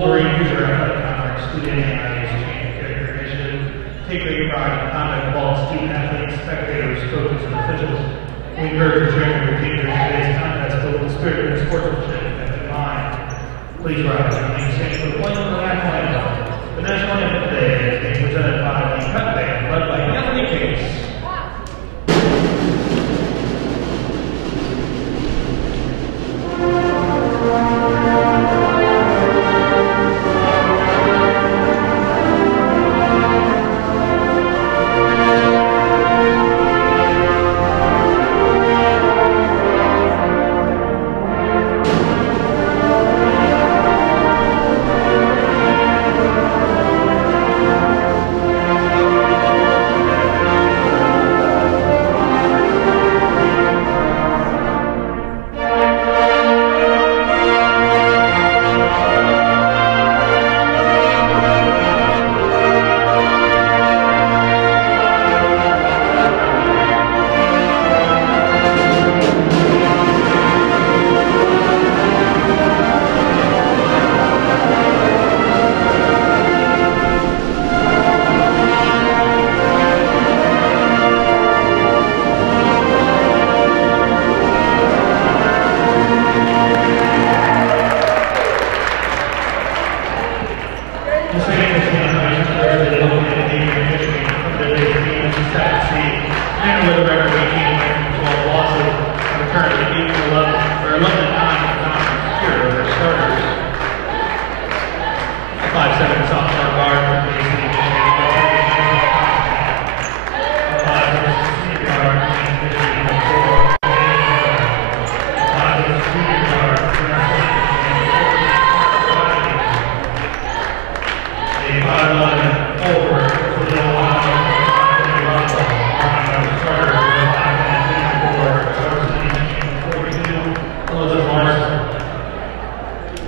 User athletic conference, student AIA's change character initiative, take great pride in the conduct of all student athletes, spectators, coaches, and officials. We encourage you to train your team during today's contest, but with the spirit of sportsmanship in mind. Please rise and remain standing for the playing of the national anthem. The national anthem today is being presented by the Cut Band, led by Anthony Case.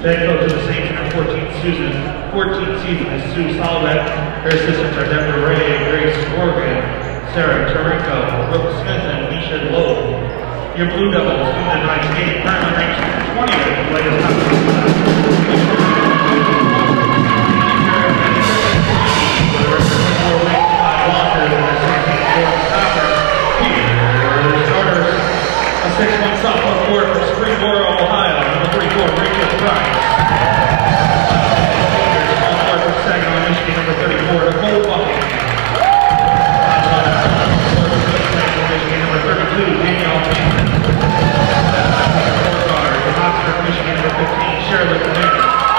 Head coach of the Saints in her 14th season is Sue Solvet. Her assistants are Deborah Ray, Grace Morgan, Sarah Tarenko, Brooke Smith, and Misha Lowe. Your Blue Devils, in the night skate, currently ranked 20th in the latest competition class. A 6'1" sophomore forward from Springboro, Ohio, number 34, Rachel Price. Small forward from Saginaw, Michigan, number 34, Nicole Bucket. Michigan, number 32, Danielle Hanson. Forward guard from Oxford, Michigan, number 15, Charlotte Dominion.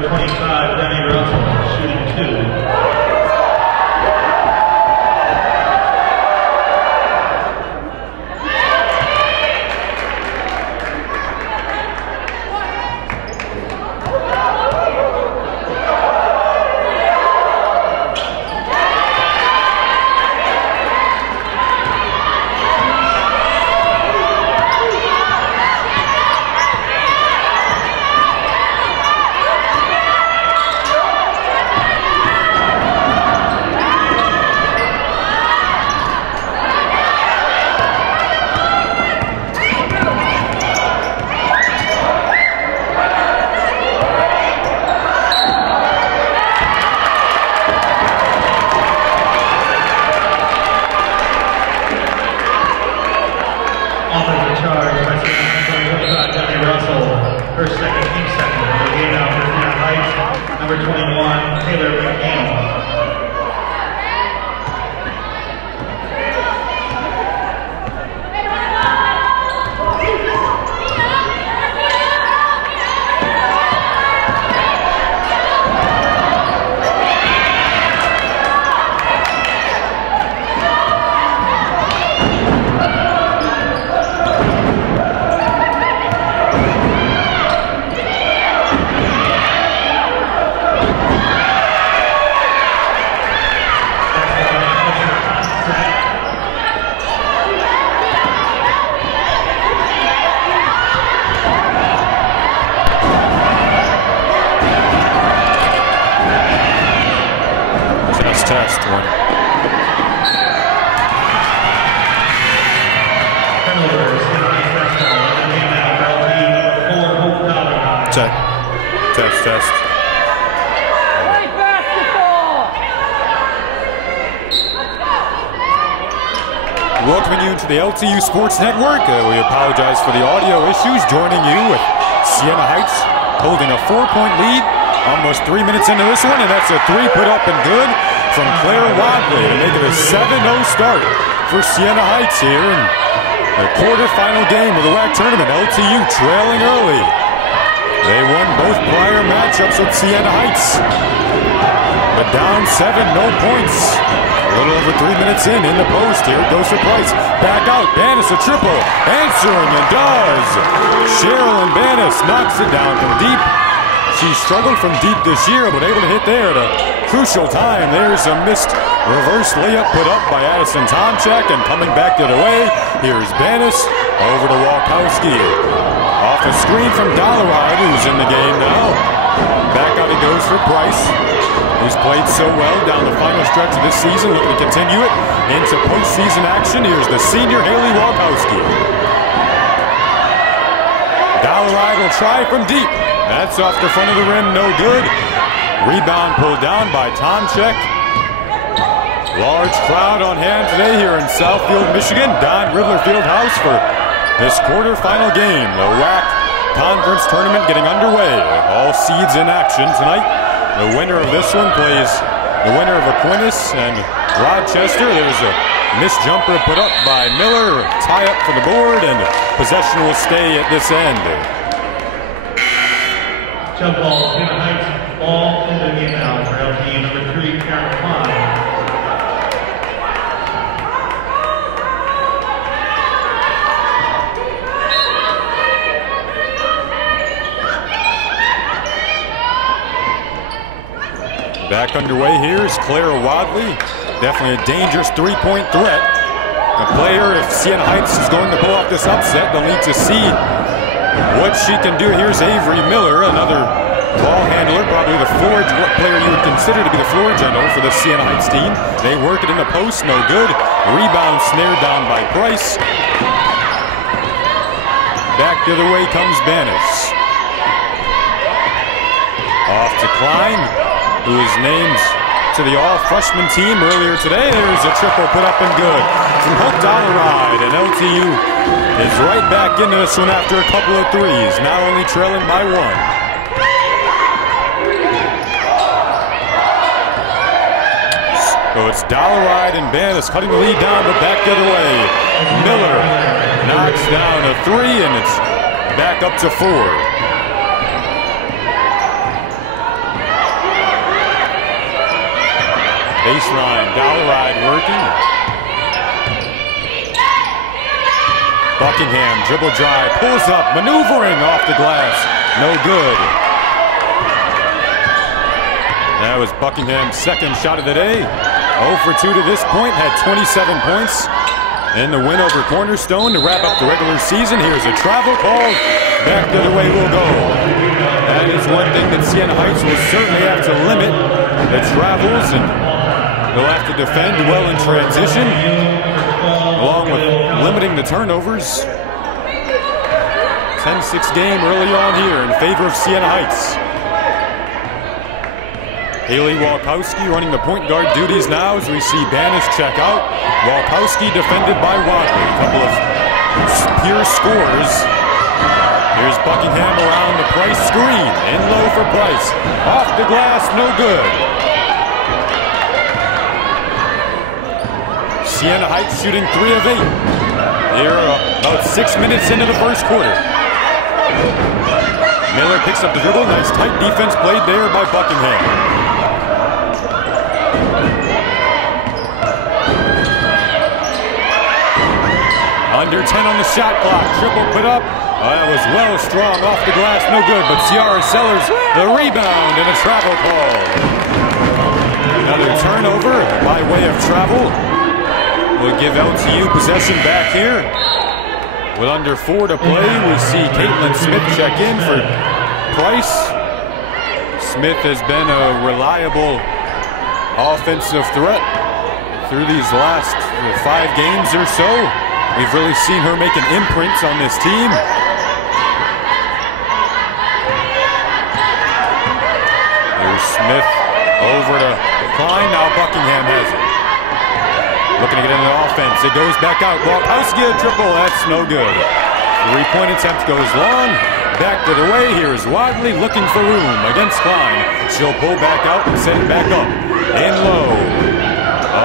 number 25, Danny Russell, shooting 2. Test one. Check. Test. Welcoming you to the LTU Sports Network. We apologize for the audio issues. Joining you with Siena Heights holding a 4-point lead. Almost 3 minutes into this one, and that's a 3 put up and good from Claire Wadley to make it a 7-0 start for Siena Heights here in the quarterfinal game of the WAC tournament. LTU trailing early. They won both prior matchups with Siena Heights. But down 7, no points. A little over 3 minutes in the post here. Goes for Price. Back out. Banis a triple. Answering and does. Sherilyn Banis knocks it down from deep. She struggled from deep this year, but able to hit there at a crucial time. There's a missed reverse layup put up by Addison Tomchak, and coming back the other way, here's Banis over to Walkowski. Off a screen from Dollaride, who's in the game now. Back out he goes for Price, who's played so well down the final stretch of this season, looking to continue it into postseason action. Here's the senior Haley Walkowski. Dollaride will try from deep. That's off the front of the rim, no good. Rebound pulled down by Tomchek. Large crowd on hand today here in Southfield, Michigan. Don Riddler Fieldhouse for this quarterfinal game. The WAC Conference Tournament getting underway. All seeds in action tonight. The winner of this one plays the winner of Aquinas and Rochester. There's a missed jumper put up by Miller. Tie up for the board, and possession will stay at this end. Jump ball, Siena Heights, ball into the game now for LTU number 3, Karen Klein. Back underway here is Clara Wadley. Definitely a dangerous three-point threat. A player, if Siena Heights is going to pull off this upset, they'll need to see what she can do. Here's Avery Miller, another ball handler, probably the floor player you would consider to be the floor general for the Siena Heights team. They work it in the post, no good. Rebound snared down by Price. Back the other way comes Banis. Off to Klein, who is named to the all-freshman team earlier today. There's a triple put up and good from Hope Dollaride, and LTU is right back into this one after a couple of threes, now only trailing by 1. So it's Dollaride and Banis cutting the lead down, but back the other way. Miller knocks down a 3, and it's back up to 4. Baseline, Dollaride working. Buckingham, dribble drive, pulls up, maneuvering off the glass. No good. That was Buckingham's second shot of the day. 0 for 2 to this point, had 27 points. And the win over Cornerstone to wrap up the regular season. Here's a travel call. Back to the way we'll go. That is one thing that Siena Heights will certainly have to limit the travels, and they'll have to defend well in transition, along with limiting the turnovers. 10-6 game early on here in favor of Siena Heights. Haley Walkowski running the point guard duties now as we see Banish check out. Walkowski defended by Wadley. A couple of pure scores. Here's Buckingham around the Price screen. In low for Price. Off the glass, no good. Siena Heights shooting 3 of 8. Here about 6 minutes into the first quarter. Miller picks up the dribble. Nice tight defense played there by Buckingham. Under 10 on the shot clock. Triple put up. That was well strong off the glass. No good, but Ciara Sellers, the rebound and a travel call. Another turnover by way of travel. Will give LTU possession back here. With under 4 to play, we see Caitlin Smith check in for Price. Smith has been a reliable offensive threat through these last 5 games or so. We've really seen her make an imprint on this team. Here's Smith over to Klein. Now Buckingham has it. Looking to get into the offense. It goes back out. Walkowski a triple. That's no good. 3-point attempt goes long. Back to the way. Here's Wadley looking for room against Klein. She'll pull back out and set it back up. In low.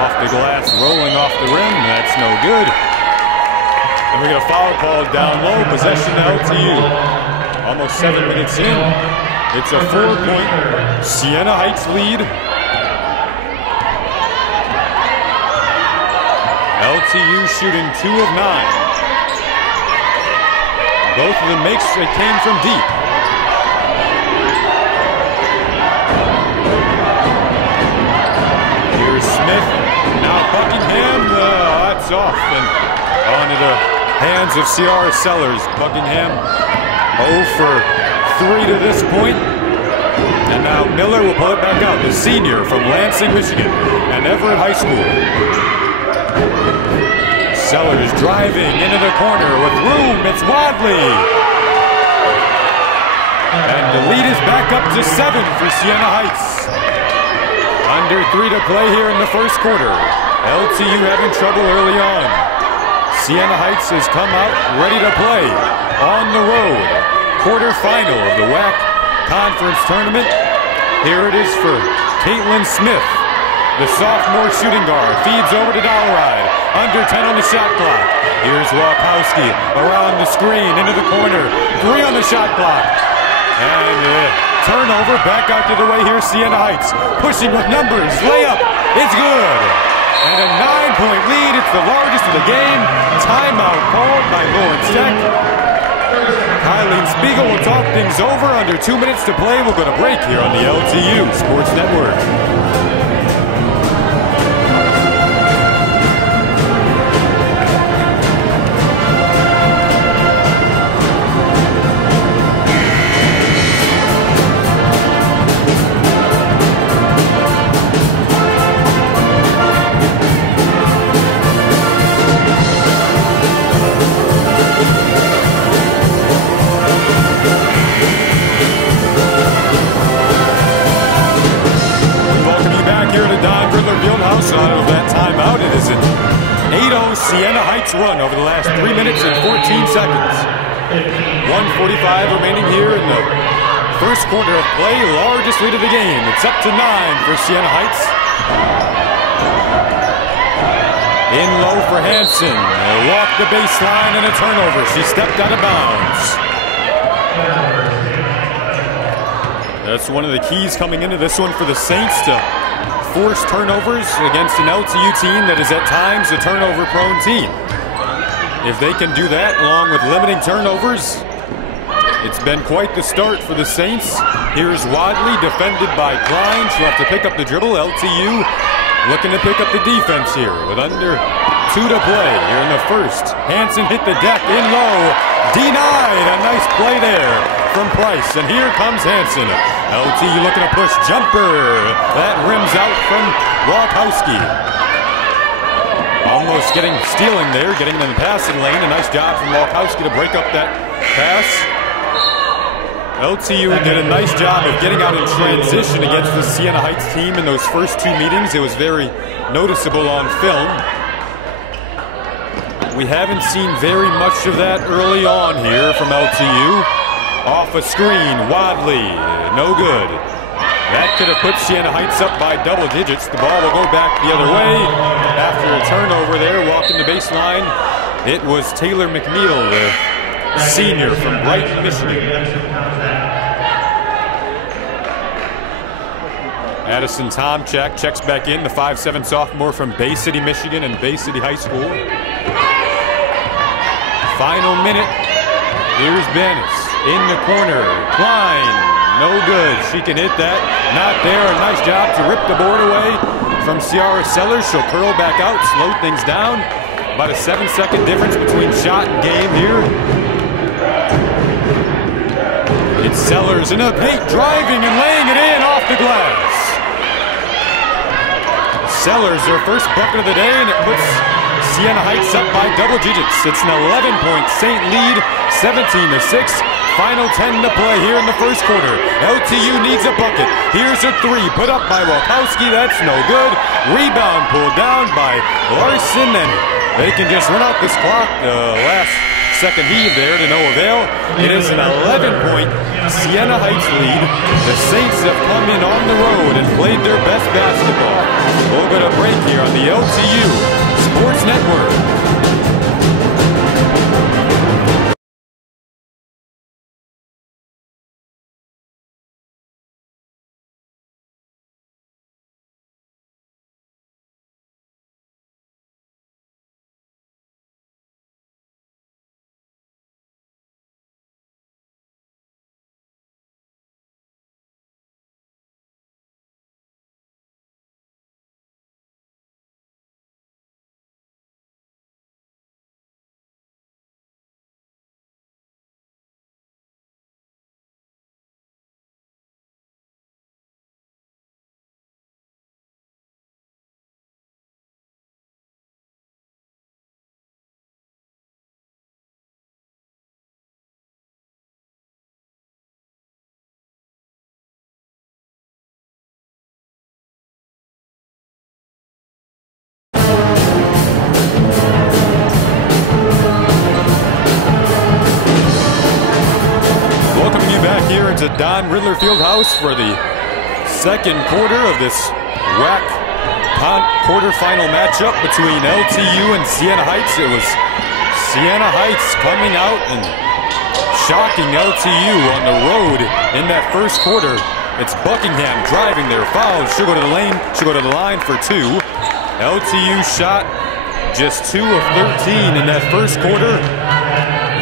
Off the glass, rolling off the rim. That's no good. And we get a foul called down low. Possession to LTU. Almost 7 minutes in. It's a 4-point Siena Heights lead. LTU shooting 2 of 9. Both of them came from deep. Here's Smith. Now Buckingham. That's off and onto the hands of Ciara Sellers. Buckingham 0 for 3 to this point. And now Miller will pull it back out. The senior from Lansing, Michigan, and Everett High School. Sellers driving into the corner with room. It's Wadley. And the lead is back up to 7 for Siena Heights. Under 3 to play here in the first quarter. LTU having trouble early on. Siena Heights has come out ready to play on the road. Quarterfinal of the WAC Conference Tournament. Here it is for Caitlin Smith. The sophomore shooting guard feeds over to Dollaride. Under 10 on the shot clock. Here's Walkowski around the screen into the corner. 3 on the shot clock. And turnover back out to the way here. Siena Heights pushing with numbers. Layup. It's good. And a 9-point lead. It's the largest of the game. Timeout called by Lawrence Tech. Kylie Spiegel will talk things over. Under 2 minutes to play. We'll go to break here on the LTU Sports Network. Out of that timeout, it is an 8-0 Siena Heights run over the last 3 minutes and 14 seconds. 1:45 remaining here in the first quarter of play. Largest lead of the game. It's up to 9 for Siena Heights. In low for Hanson. Walk the baseline and a turnover. She stepped out of bounds. That's one of the keys coming into this one for the Saints to force turnovers against an LTU team that is at times a turnover-prone team. If they can do that, along with limiting turnovers, it's been quite the start for the Saints. Here's Wadley, defended by Klein. She'll have to pick up the dribble. LTU looking to pick up the defense here with under 2 to play here in the first. Hansen hit the deck in low. Denied. A nice play there from Price. And here comes Hansen. LTU looking to push. Jumper. That rims out from Walkowski. Almost stealing there, getting in the passing lane. A nice job from Walkowski to break up that pass. LTU did a nice job of getting out in transition against the Siena Heights team in those first 2 meetings. It was very noticeable on film. We haven't seen very much of that early on here from LTU. Off a screen, Wadley, no good. That could have put Siena Heights up by double digits. The ball will go back the other way. After a turnover there, walking the baseline, it was Taylor McNeil, the senior from Brighton, Michigan. Addison Tomczak checks back in, the 5'7" sophomore from Bay City, Michigan, and Bay City High School. Final minute. Here's Bennis in the corner. Klein, no good. She can hit that. Not there. A nice job to rip the board away from Ciara Sellers. She'll curl back out, slow things down. About a 7-second difference between shot and game here. It's Sellers in the paint, driving and laying it in off the glass. Sellers, their first bucket of the day, and it puts Siena Heights up by double digits. It's an 11-point Saint lead, 17-6. Final 10 to play here in the first quarter. LTU needs a bucket. Here's a 3 put up by Walkowski. That's no good. Rebound pulled down by Larson, and they can just run out this clock. Last second heave there to no avail. It is an 11-point Siena Heights lead. The Saints have come in on the road and played their best basketball. We'll get a break here on the LTU Sports Network. To Don Riddler Fieldhouse for the second quarter of this WAC quarterfinal matchup between LTU and Siena Heights. It was Siena Heights coming out and shocking LTU on the road in that first quarter. It's Buckingham driving their foul. She'll go to the lane. She'll go to the line for 2. LTU shot just 2 of 13 in that first quarter.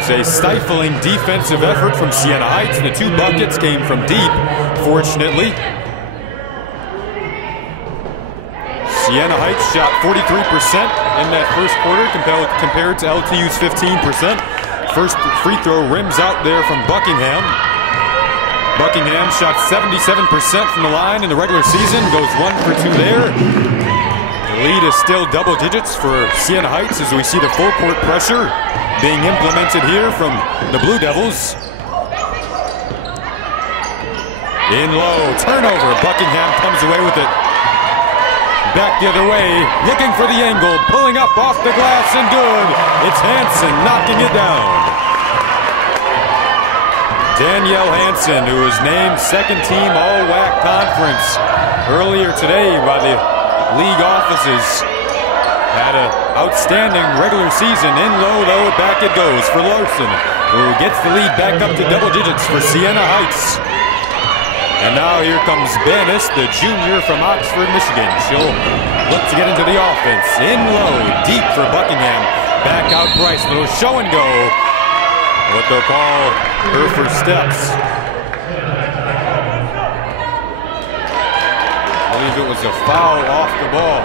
A stifling defensive effort from Siena Heights. The 2 buckets came from deep, fortunately. Siena Heights shot 43% in that first quarter compared to LTU's 15%. First free throw rims out there from Buckingham. Buckingham shot 77% from the line in the regular season, goes 1 for 2 there. The lead is still double digits for Siena Heights as we see the full court pressure being implemented here from the Blue Devils. In low, turnover. Buckingham comes away with it. Back the other way, looking for the angle, pulling up off the glass and good. It's Hansen knocking it down. Danielle Hansen, who was named second team All-WAC Conference earlier today by the league offices. Had an outstanding regular season. In low, though, back it goes for Larson, who gets the lead back up to double digits for Siena Heights. And now here comes Bannis, the junior from Oxford, Michigan. She'll look to get into the offense. In low, deep for Buckingham. Back out Price, little show and go. What they'll call her for steps. I believe it was a foul off the ball.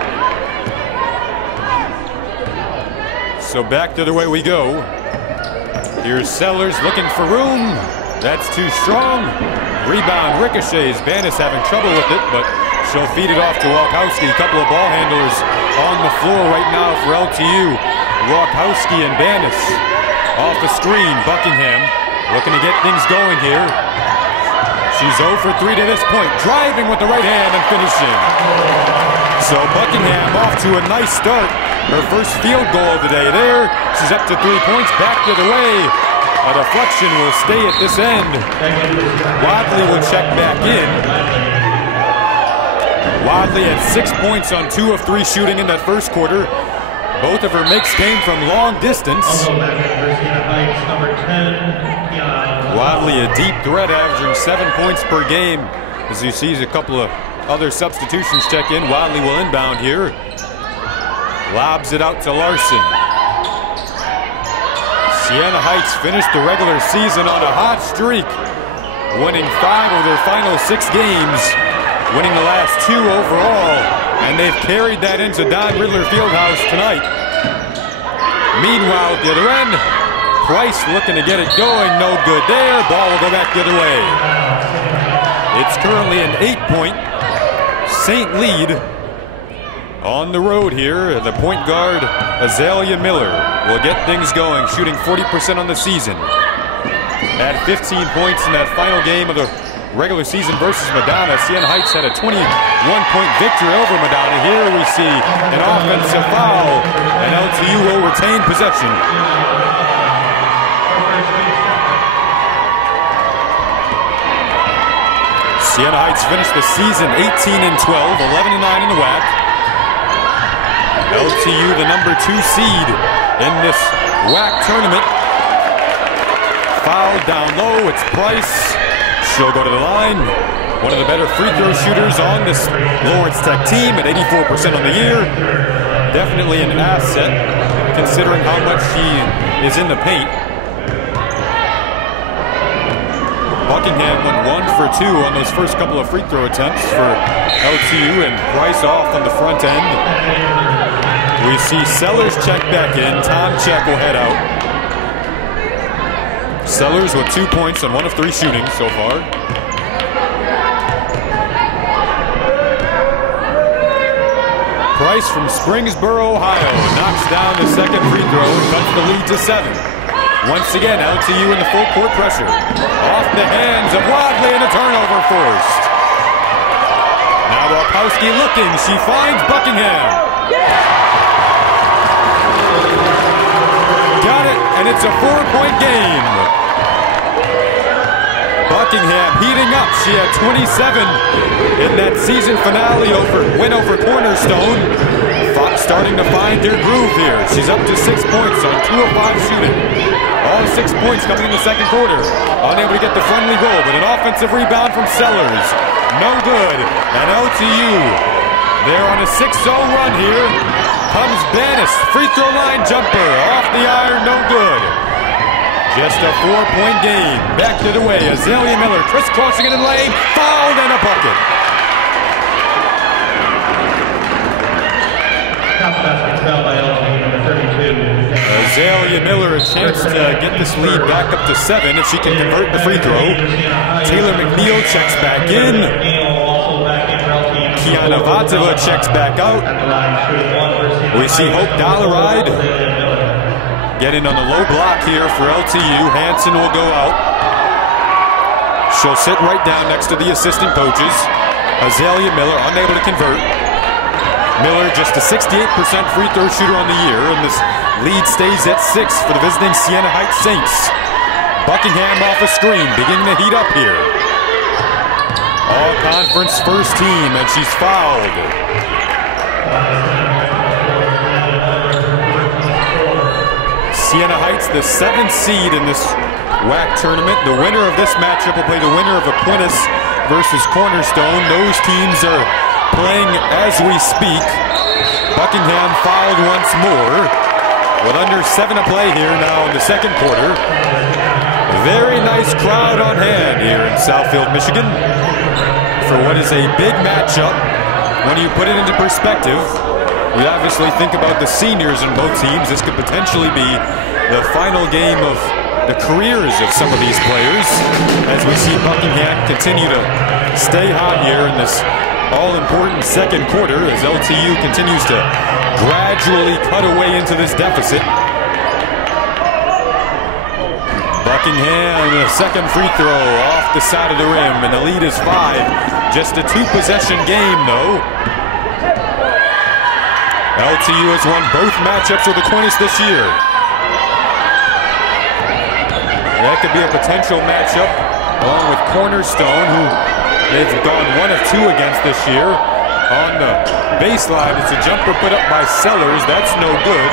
So back to the way we go. Here's Sellers looking for room. That's too strong. Rebound ricochets. Bannis having trouble with it, but she'll feed it off to Walkowski. A couple of ball handlers on the floor right now for LTU. Walkowski and Bannis. Off the screen, Buckingham looking to get things going here. She's 0 for 3 to this point. Driving with the right hand and finishing. So Buckingham off to a nice start. Her first field goal of the day there. She's up to 3 points, back the other way. A deflection will stay at this end. Wadley will check back in. Wadley had 6 points on 2 of 3 shooting in that first quarter. Both of her makes came from long distance. Wadley a deep threat, averaging 7 points per game. As you see, a couple of other substitutions check in. Wadley will inbound here. Lobs it out to Larson. Siena Heights finished the regular season on a hot streak, winning 5 of their final 6 games, winning the last 2 overall, and they've carried that into Don Riddler Fieldhouse tonight. Meanwhile, at the other end, Price looking to get it going, no good there. Ball will go back the other way. It's currently an 8-point Saint lead. On the road here, the point guard, Azalea Miller, will get things going, shooting 40% on the season. At 15 points in that final game of the regular season versus Madonna, Siena Heights had a 21-point victory over Madonna. Here we see an offensive foul, and LTU will retain possession. Siena Heights finished the season 18-12, 11-9 in the WAC. LTU, the number 2 seed in this WAC tournament. Foul down low, it's Price. She'll go to the line. One of the better free throw shooters on this Lawrence Tech team at 84% on the year. Definitely an asset considering how much she is in the paint. Buckingham went 1 for 2 on those first couple of free throw attempts for LTU, and Price off on the front end. We see Sellers check back in. Tom Check will head out. Sellers with 2 points on 1 of 3 shooting so far. Price from Springsboro, Ohio, knocks down the second free throw and cuts the lead to 7. Once again, LTU in the full court pressure. Off the hands of Wadley and a turnover forced. Now Walkowski looking. She finds Buckingham. Got it, and it's a 4-point game. Buckingham heating up. She had 27 in that season finale win over Cornerstone. Fox starting to find their groove here. She's up to 6 points on 2 of 5 shooting. All 6 points coming in the second quarter. Unable to get the friendly goal, but an offensive rebound from Sellers. No good. And LTU, they're on a 6-0 run here. Comes Bannis, free throw line jumper, off the iron, no good. Just a 4-point game. Back to the way, Azalea Miller crisscrossing it in lane, fouled and a bucket. Azalea Miller a chance to get this lead back up to 7 if she can convert the free throw. Taylor McNeil checks back in. Kiana Vatova checks back out. We see Hope Dollaride getting on the low block here for LTU. Hansen will go out. She'll sit right down next to the assistant coaches. Azalea Miller unable to convert. Miller just a 68% free throw shooter on the year, and this lead stays at 6 for the visiting Siena Heights Saints. Buckingham off a screen, beginning to heat up here. All-conference first team, and she's fouled. Siena Heights, the 7th seed in this WAC tournament. The winner of this matchup will play the winner of Aquinas versus Cornerstone. Those teams are playing as we speak. Buckingham fouled once more with under 7 to play here now in the second quarter. Very nice crowd on hand here in Southfield, Michigan for what is a big matchup. When you put it into perspective, we obviously think about the seniors in both teams. This could potentially be the final game of the careers of some of these players as we see Buckingham continue to stay hot here in this all-important second quarter as LTU continues to gradually cut away into this deficit. Buckingham, the second free throw off the side of the rim, and the lead is 5. Just a 2-possession game, though. LTU has won both matchups with Aquinas this year. That could be a potential matchup along with Cornerstone, who they've gone 1 of 2 against this year. On the baseline, it's a jumper put up by Sellers. That's no good.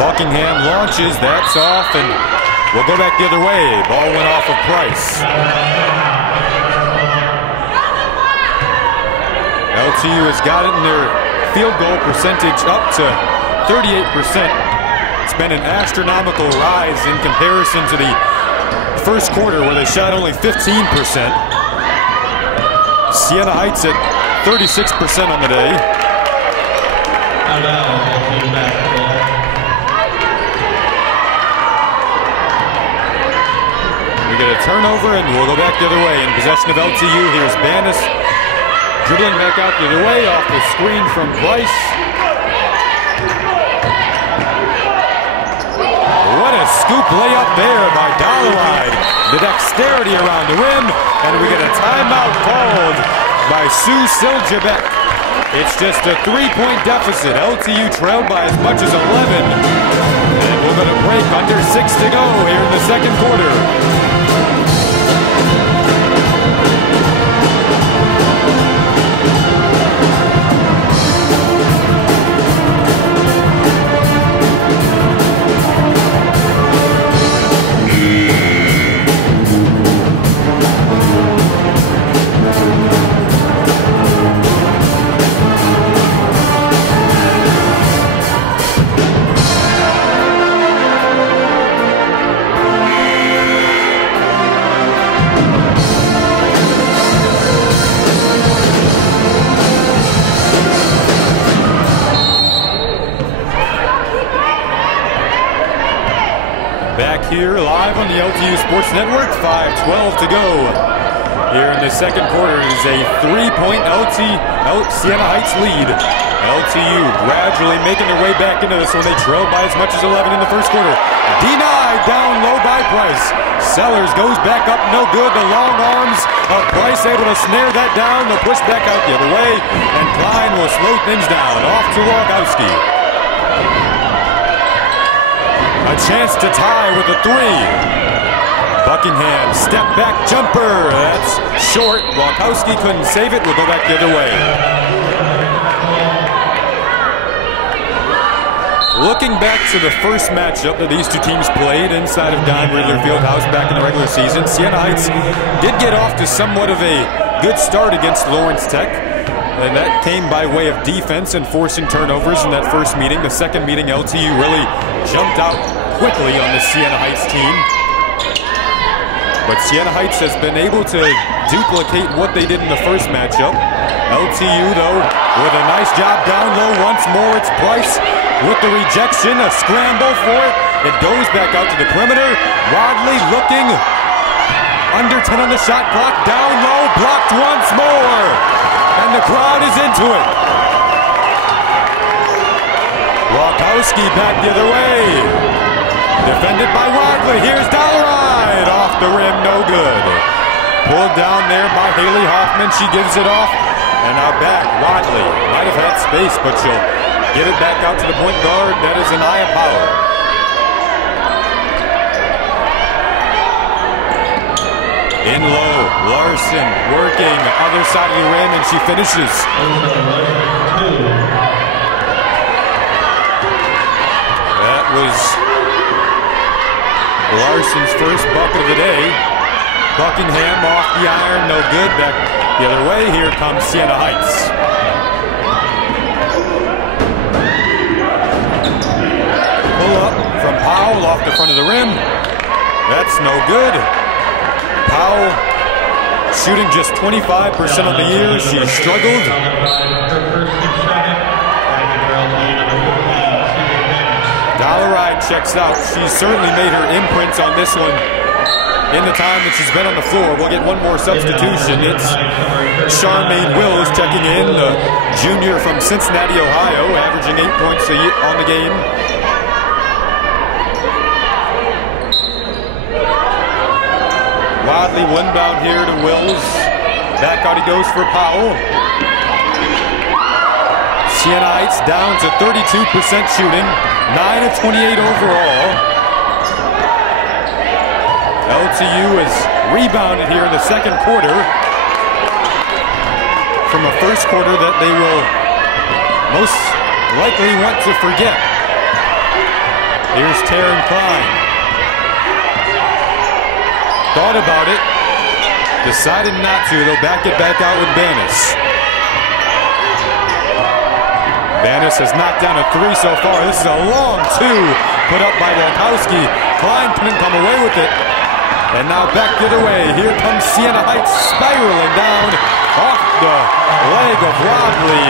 Buckingham launches, that's off, and we'll go back the other way. Ball went off of Price. LTU has gotten their field goal percentage up to 38%. It's been an astronomical rise in comparison to the first quarter where they shot only 15%. Siena Heights at 36% on the day. We get a turnover and we'll go back the other way. In possession of LTU, here's Banis. Dribbling back out the other way off the screen from Price. What a scoop layup there by Dollaride. The dexterity around the rim, and we get a timeout called by Sue Siljabek. It's just a 3-point deficit. LTU trailed by as much as 11. And we're going to break under 6 to go here in the second quarter. Here live on the LTU Sports Network, 5:12 to go. Here in the second quarter is a 3-point Siena Heights lead. LTU gradually making their way back into this one. They trailed by as much as 11 in the first quarter. Denied down low by Price. Sellers goes back up, no good. The long arms of Price able to snare that down. They'll push back out the other way, and Klein will slow things down. Off to Walkowski. A chance to tie with a 3. Buckingham, step back jumper. That's short. Walkowski couldn't save it. We'll go back the other way. Looking back to the first matchup that these two teams played inside of Don Riedler Fieldhouse back in the regular season, Siena Heights did get off to somewhat of a good start against Lawrence Tech. And that came by way of defense and forcing turnovers in that first meeting. The second meeting, LTU really jumped out quickly on the Siena Heights team. But Siena Heights has been able to duplicate what they did in the first matchup. LTU, though, with a nice job down low once more. It's Price with the rejection, a scramble for it. It goes back out to the perimeter. Wadley looking under 10 on the shot clock. Down low, blocked once more. And the crowd is into it. Walkowski back the other way. Defended by Wadley. Here's Dollaride. Off the rim, no good. Pulled down there by Haley Hoffman. She gives it off. And now back, Wadley. Might have had space, but she'll give it back out to the point guard. That is Anaya Powell. In low, Larson working, other side of the rim, and she finishes. was Larson's first bucket of the day. Buckingham off the iron, no good. Back the other way, here comes Siena Heights. Pull up from Powell off the front of the rim. That's no good. Powell shooting just 25% on the year. She struggled. Dollaride checks out. She's certainly made her imprints on this one in the time that she's been on the floor. We'll get one more substitution. It's Charmaine Wills checking in, the junior from Cincinnati, Ohio, averaging 8 points a year on the game. Wadley inbound here to Wills. Back out he goes for Powell. Siena Heights down to 32% shooting, 9 of 28 overall. LTU has rebounded here in the second quarter from a first quarter that they will most likely want to forget. Here's Taryn Klein. Thought about it, decided not to. They'll back it back out with Banis. Banis has knocked down a 3 so far. This is a long 2 put up by Walkowski. Klein couldn't come away with it. And now back the other way. Here comes Siena Heights spiraling down off the leg of Wadley.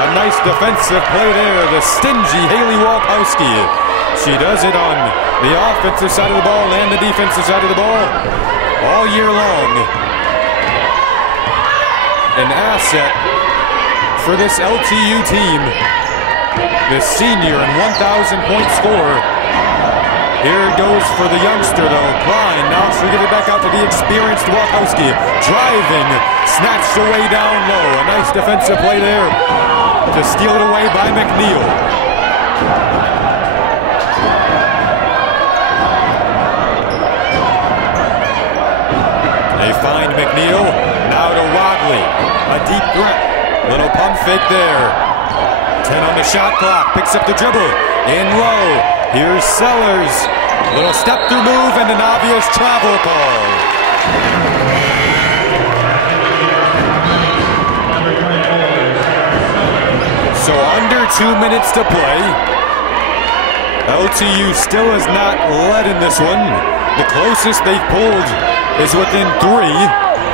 A nice defensive play there. The stingy Haley Walkowski. She does it on the offensive side of the ball and the defensive side of the ball all year long. An asset for this LTU team. This senior and 1,000-point scorer. Here it goes for the youngster, though. Klein now she'll get it back out to the experienced Walkowski. Driving, snatched away down low. A nice defensive play there to steal it away by McNeil. They find McNeil, now to Wadley. A deep threat, little pump fake there. 10 on the shot clock, picks up the dribble, in low. Here's Sellers, little step through move and an obvious travel call. So under 2 minutes to play. LTU still has not led in this one. The closest they've pulled is within 3.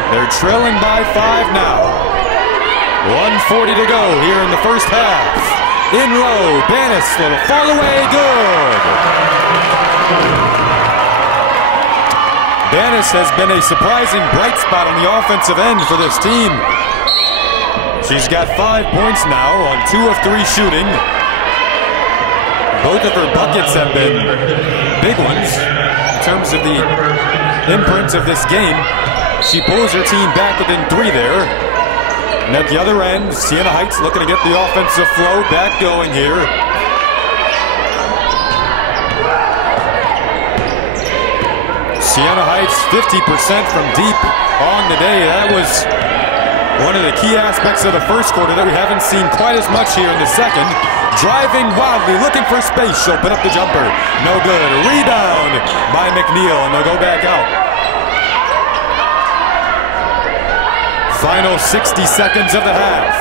They're trailing by 5 now. 1:40 to go here in the first half. In low, Banis, little fall away, good. Banis has been a surprising bright spot on the offensive end for this team. She's got 5 points now on 2 of 3 shooting. Both of her buckets have been big ones in terms of the imprints of this game. She pulls her team back within 3 there. And at the other end, Siena Heights looking to get the offensive flow back going here. Siena Heights 50% from deep on the day. That was one of the key aspects of the first quarter that we haven't seen quite as much here in the second. Driving wildly, looking for space. She'll put up the jumper. No good. Rebound by McNeil, and they'll go back out. Final 60 seconds of the half.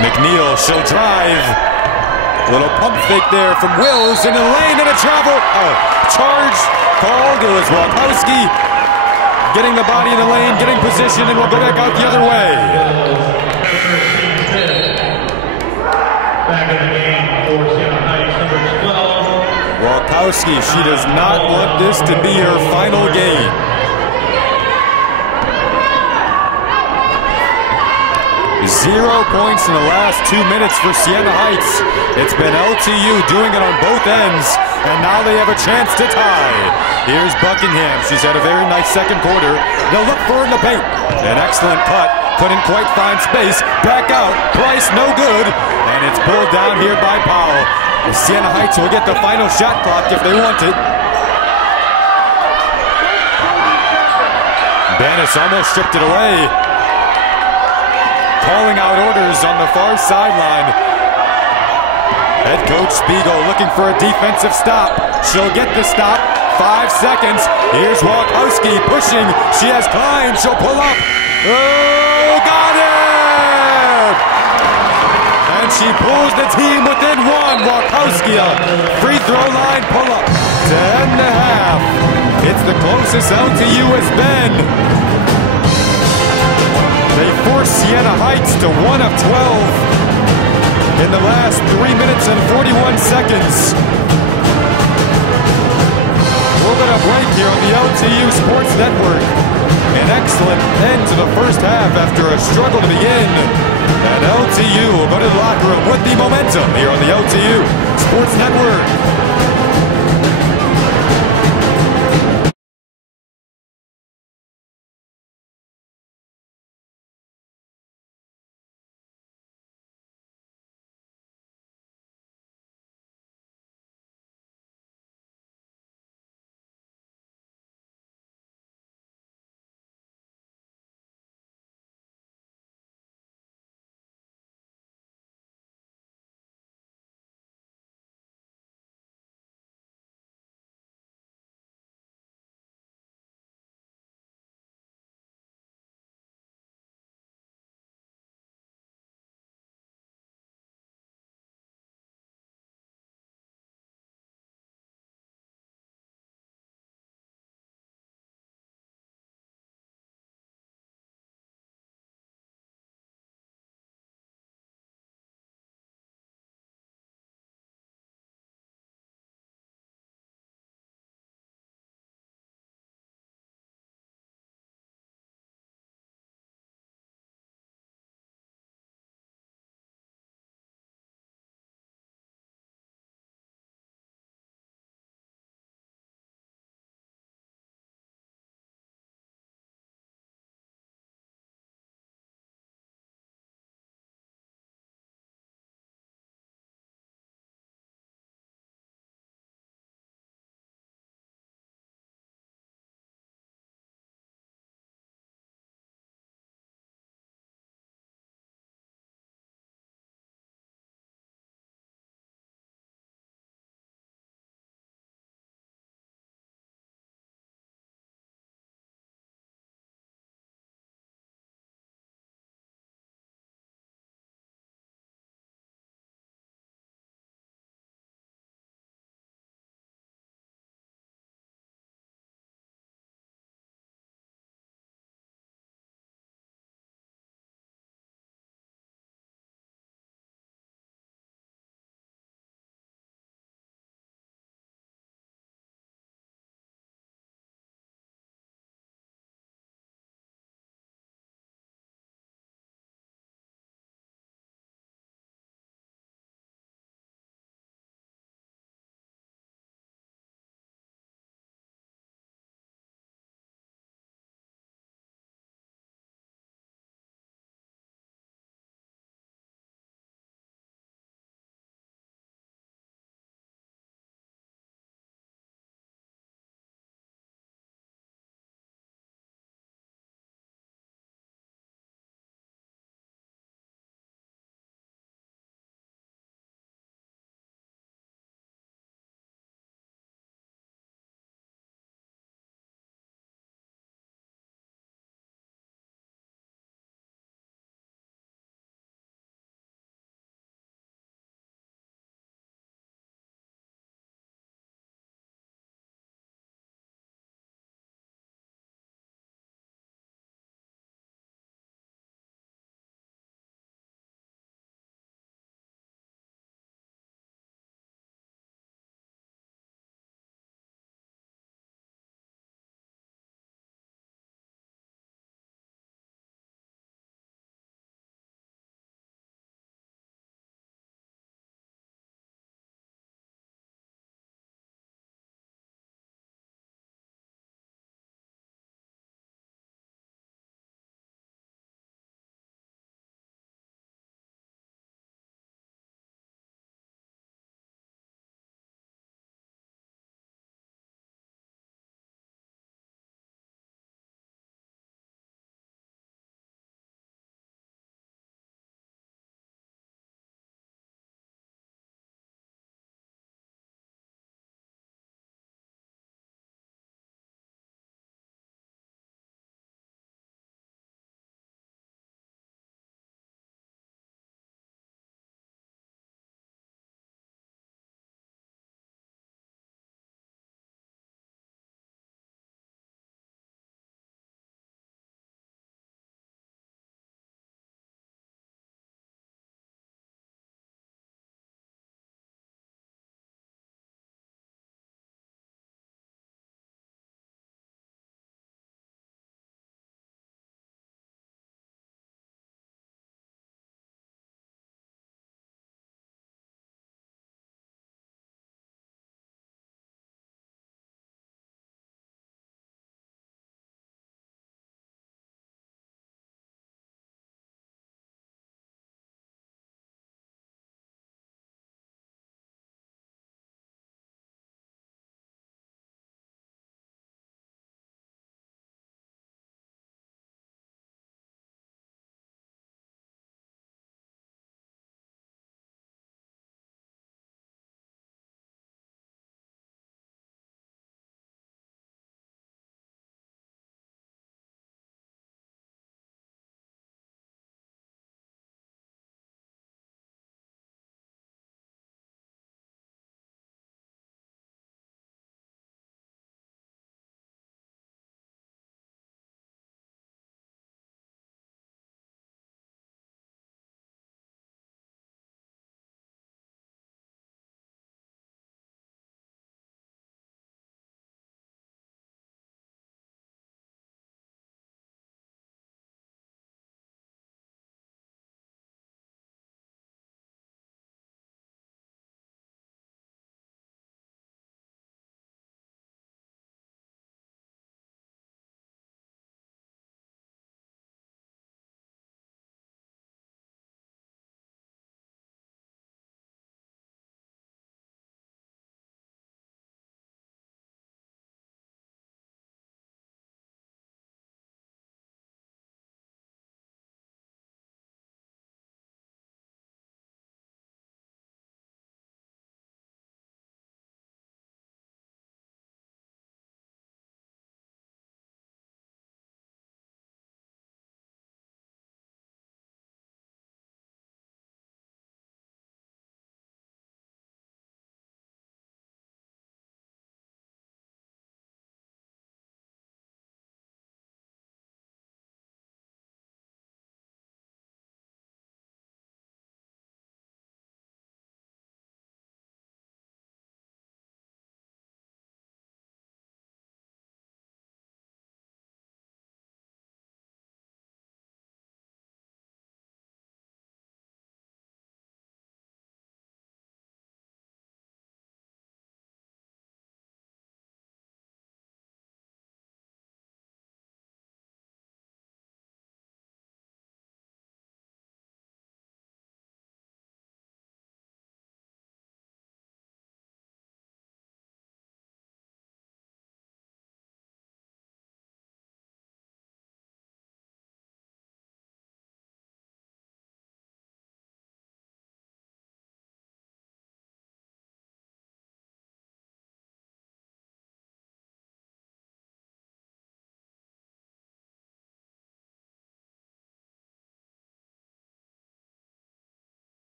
McNeil, she'll drive. Little pump fake there from Wills in the lane and a travel. Charge called. It was Walkowski getting the body in the lane, getting position, and we'll go back out the other way. Back in the game for Siena Heights, number 12. Walkowski, she does not want this to be her final game. Zero points in the last 2 minutes for Siena Heights. It's been LTU doing it on both ends, and now they have a chance to tie. Here's Buckingham. She's had a very nice second quarter. They'll look for her in the paint. An excellent cut. Couldn't quite find space. Back out. Price no good. And it's pulled down here by Powell. Siena Heights will get the final shot clock if they want it. Banis almost stripped it away. calling out orders on the far sideline. Head coach Spiegel looking for a defensive stop. She'll get the stop. 5 seconds. Here's Walkowski pushing. She has Klein. She'll pull up. Oh, got it! And she pulls the team within one. Walkowski, free throw line pull up. 10.5. It's the closest LTU has been. They force Siena Heights to 1 of 12 in the last 3 minutes and 41 seconds. We'll get a break here on the LTU Sports Network. An excellent end to the first half after a struggle to begin. And LTU will go to the locker room with the momentum here on the LTU Sports Network.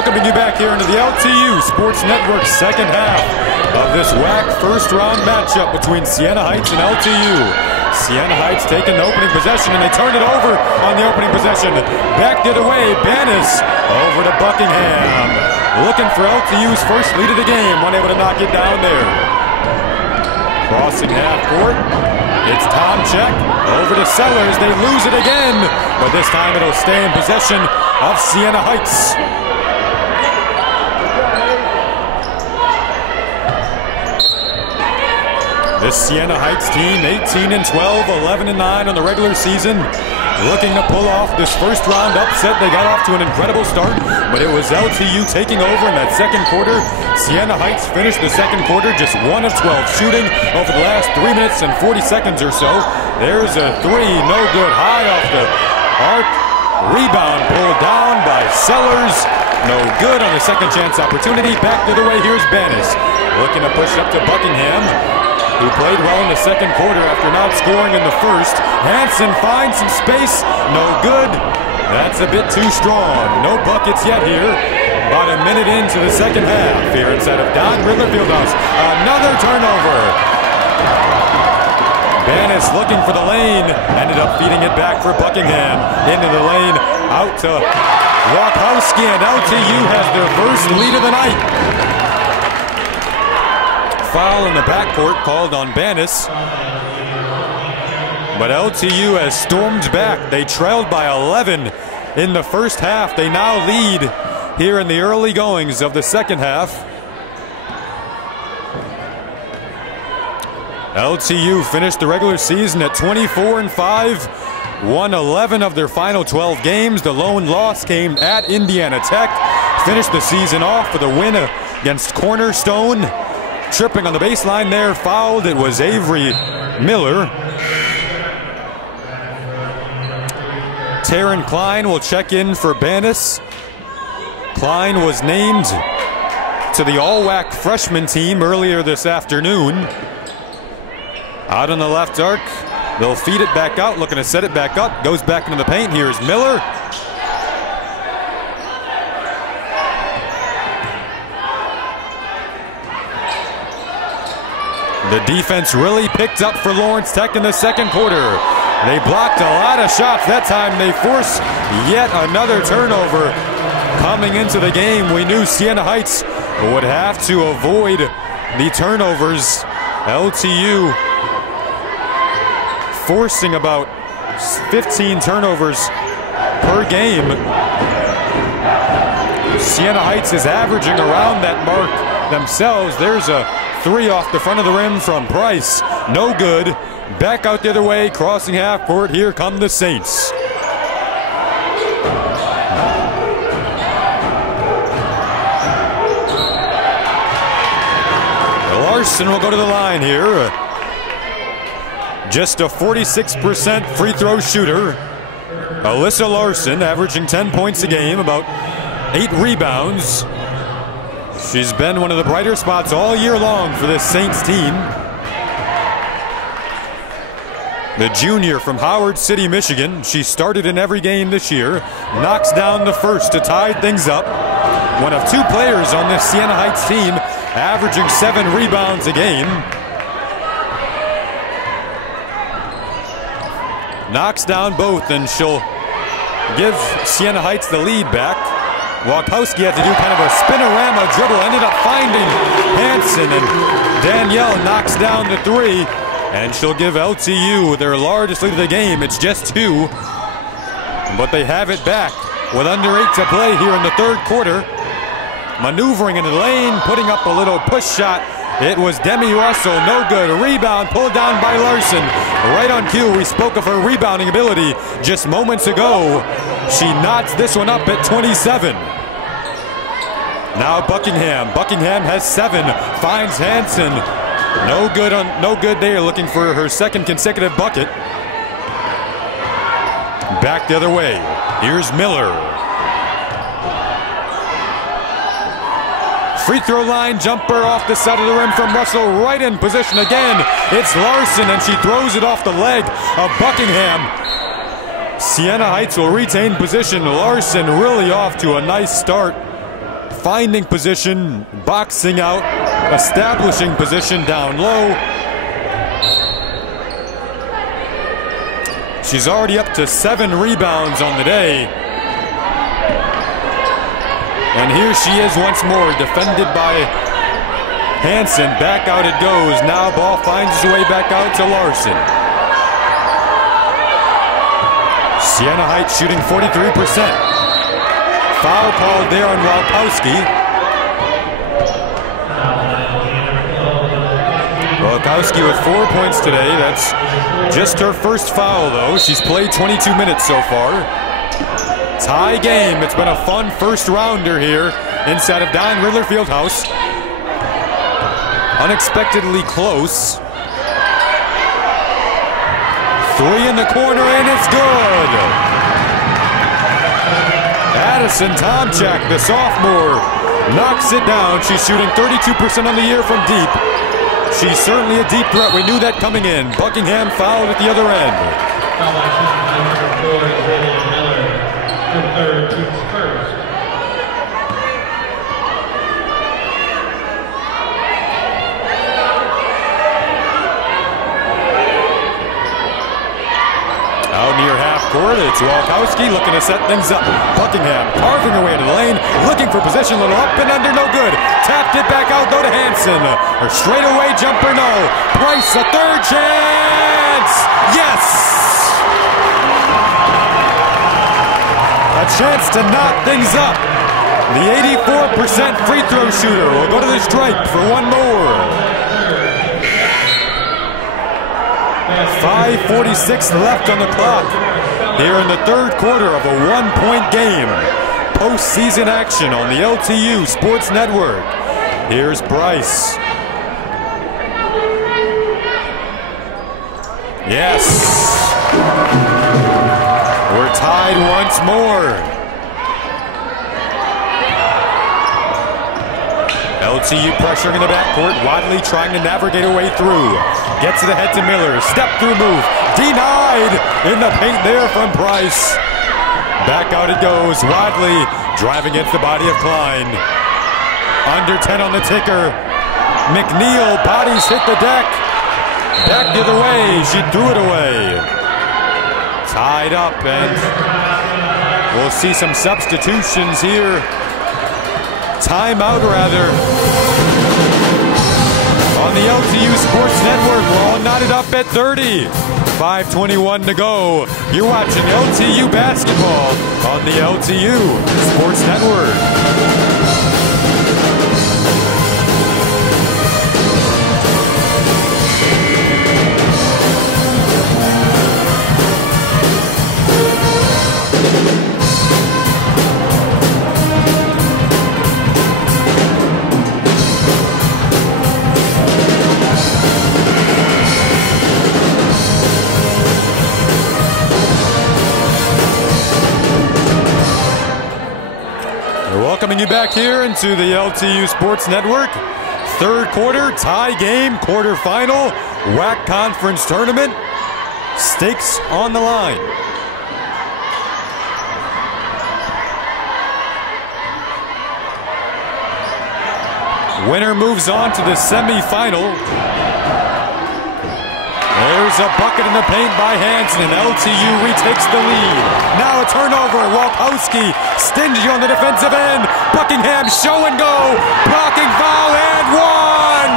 Welcoming you back here into the LTU Sports Network second half of this WAC first-round matchup between Siena Heights and LTU. Siena Heights taking the opening possession, and they turn it over on the opening possession. Backed it away, Bannis over to Buckingham. Looking for LTU's first lead of the game, unable to knock it down there. Crossing half court, it's Tomchek over to Sellers. They lose it again, but this time it'll stay in possession of Siena Heights. This Siena Heights team, 18-12, 11-9 on the regular season, looking to pull off this first round upset. They got off to an incredible start, but it was LTU taking over in that second quarter. Siena Heights finished the second quarter just 1 of 12 shooting over the last 3 minutes and 40 seconds or so. There's a three, no good, high off the arc. Rebound pulled down by Sellers. No good on the second chance opportunity. Back the other way, here's Bannis. Looking to push up to Buckingham, who played well in the second quarter after not scoring in the first. Hansen finds some space. No good. That's a bit too strong. No buckets yet here. About a minute into the second half here inside of Don Riddler Fieldhouse. Another turnover. Bannis looking for the lane. Ended up feeding it back for Buckingham. Into the lane. Out to Wachowski, and LTU has their first lead of the night. Foul in the backcourt called on Bannis. But LTU has stormed back. They trailed by 11 in the first half. They now lead here in the early goings of the second half. LTU finished the regular season at 24-5, won 11 of their final 12 games. The lone loss came at Indiana Tech. Finished the season off with a win against Cornerstone. Tripping on the baseline there, fouled. It was Avery Miller. Taryn Klein will check in for Bannis. Klein was named to the All-WAC freshman team earlier this afternoon. Out on the left arc, they'll feed it back out, looking to set it back up. Goes back into the paint. Here's Miller. The defense really picked up for Lawrence Tech in the second quarter. They blocked a lot of shots. That time they forced yet another turnover. Coming into the game, we knew Siena Heights would have to avoid the turnovers. LTU forcing about 15 turnovers per game. Siena Heights is averaging around that mark themselves. There's a three off the front of the rim from Price. No good. Back out the other way, crossing half court. Here come the Saints. Larson will go to the line here. Just a 46% free throw shooter. Alyssa Larson averaging 10 points a game, about 8 rebounds. She's been one of the brighter spots all year long for this Saints team. The junior from Howard City, Michigan. She started in every game this year. Knocks down the first to tie things up. One of 2 players on this Siena Heights team averaging 7 rebounds a game. Knocks down both, and she'll give Siena Heights the lead back. Wachowski had to do kind of a spinorama dribble, ended up finding Hansen, and Danielle knocks down the 3, and she'll give LTU their largest lead of the game. It's just 2, but they have it back with under 8 to play here in the third quarter. Maneuvering in the lane, putting up a little push shot. It was Demi Russell, no good. A rebound pulled down by Larson. Right on cue, we spoke of her rebounding ability just moments ago. She knots this one up at 27. Now Buckingham. Buckingham has 7. Finds Hansen. No good there. Looking for her second consecutive bucket. Back the other way. Here's Miller. Free throw line jumper off the side of the rim from Russell. Right in position again. It's Larson, and she throws it off the leg of Buckingham. Siena Heights will retain position. Larson really off to a nice start. finding position, boxing out, establishing position down low. She's already up to 7 rebounds on the day. And here she is once more, defended by Hansen. Back out it goes. Now ball finds its way back out to Larson. Siena Heights shooting 43%. Foul called there on Walkowski. Walkowski with 4 points today. That's just her first foul, though. She's played 22 minutes so far. Tie game. It's been a fun first rounder here inside of Don Riddler Fieldhouse. Unexpectedly close. 3 in the corner, and it's good. Addison Tomczak, the sophomore, knocks it down. She's shooting 32% on the year from deep. She's certainly a deep threat. We knew that coming in. Buckingham fouled at the other end. Out near half court, it's Walkowski looking to set things up. Buckingham carving away to the lane, looking for position, little up and under, no good. Tapped it back out, though, to Hansen. Her straightaway jumper, no. Price, a third chance! Yes! A chance to knot things up. The 84% free throw shooter will go to the stripe for one more. 5:46 left on the clock here in the third quarter of a one-point game. Postseason action on the LTU Sports Network. Here's Bryce. Yes. We're tied once more. LTU pressuring in the backcourt. Wadley trying to navigate her way through. Gets to the head to Miller. Step through move. Denied in the paint there from Price. Back out it goes. Wadley driving against the body of Klein. Under 10 on the ticker. McNeil, bodies hit the deck. Back the other way. She threw it away. Tied up, and we'll see some substitutions here. Timeout, rather. On the LTU Sports Network, we're all knotted up at 30. 5:21 to go. You're watching LTU basketball on the LTU Sports Network. Welcoming you back here into the LTU Sports Network. Third quarter, tie game, quarterfinal, WAC conference tournament. Stakes on the line. Winner moves on to the semifinal. There's a bucket in the paint by Hansen, and LTU retakes the lead. Now a turnover. Walkowski stingy on the defensive end. Buckingham show and go. Blocking foul and one.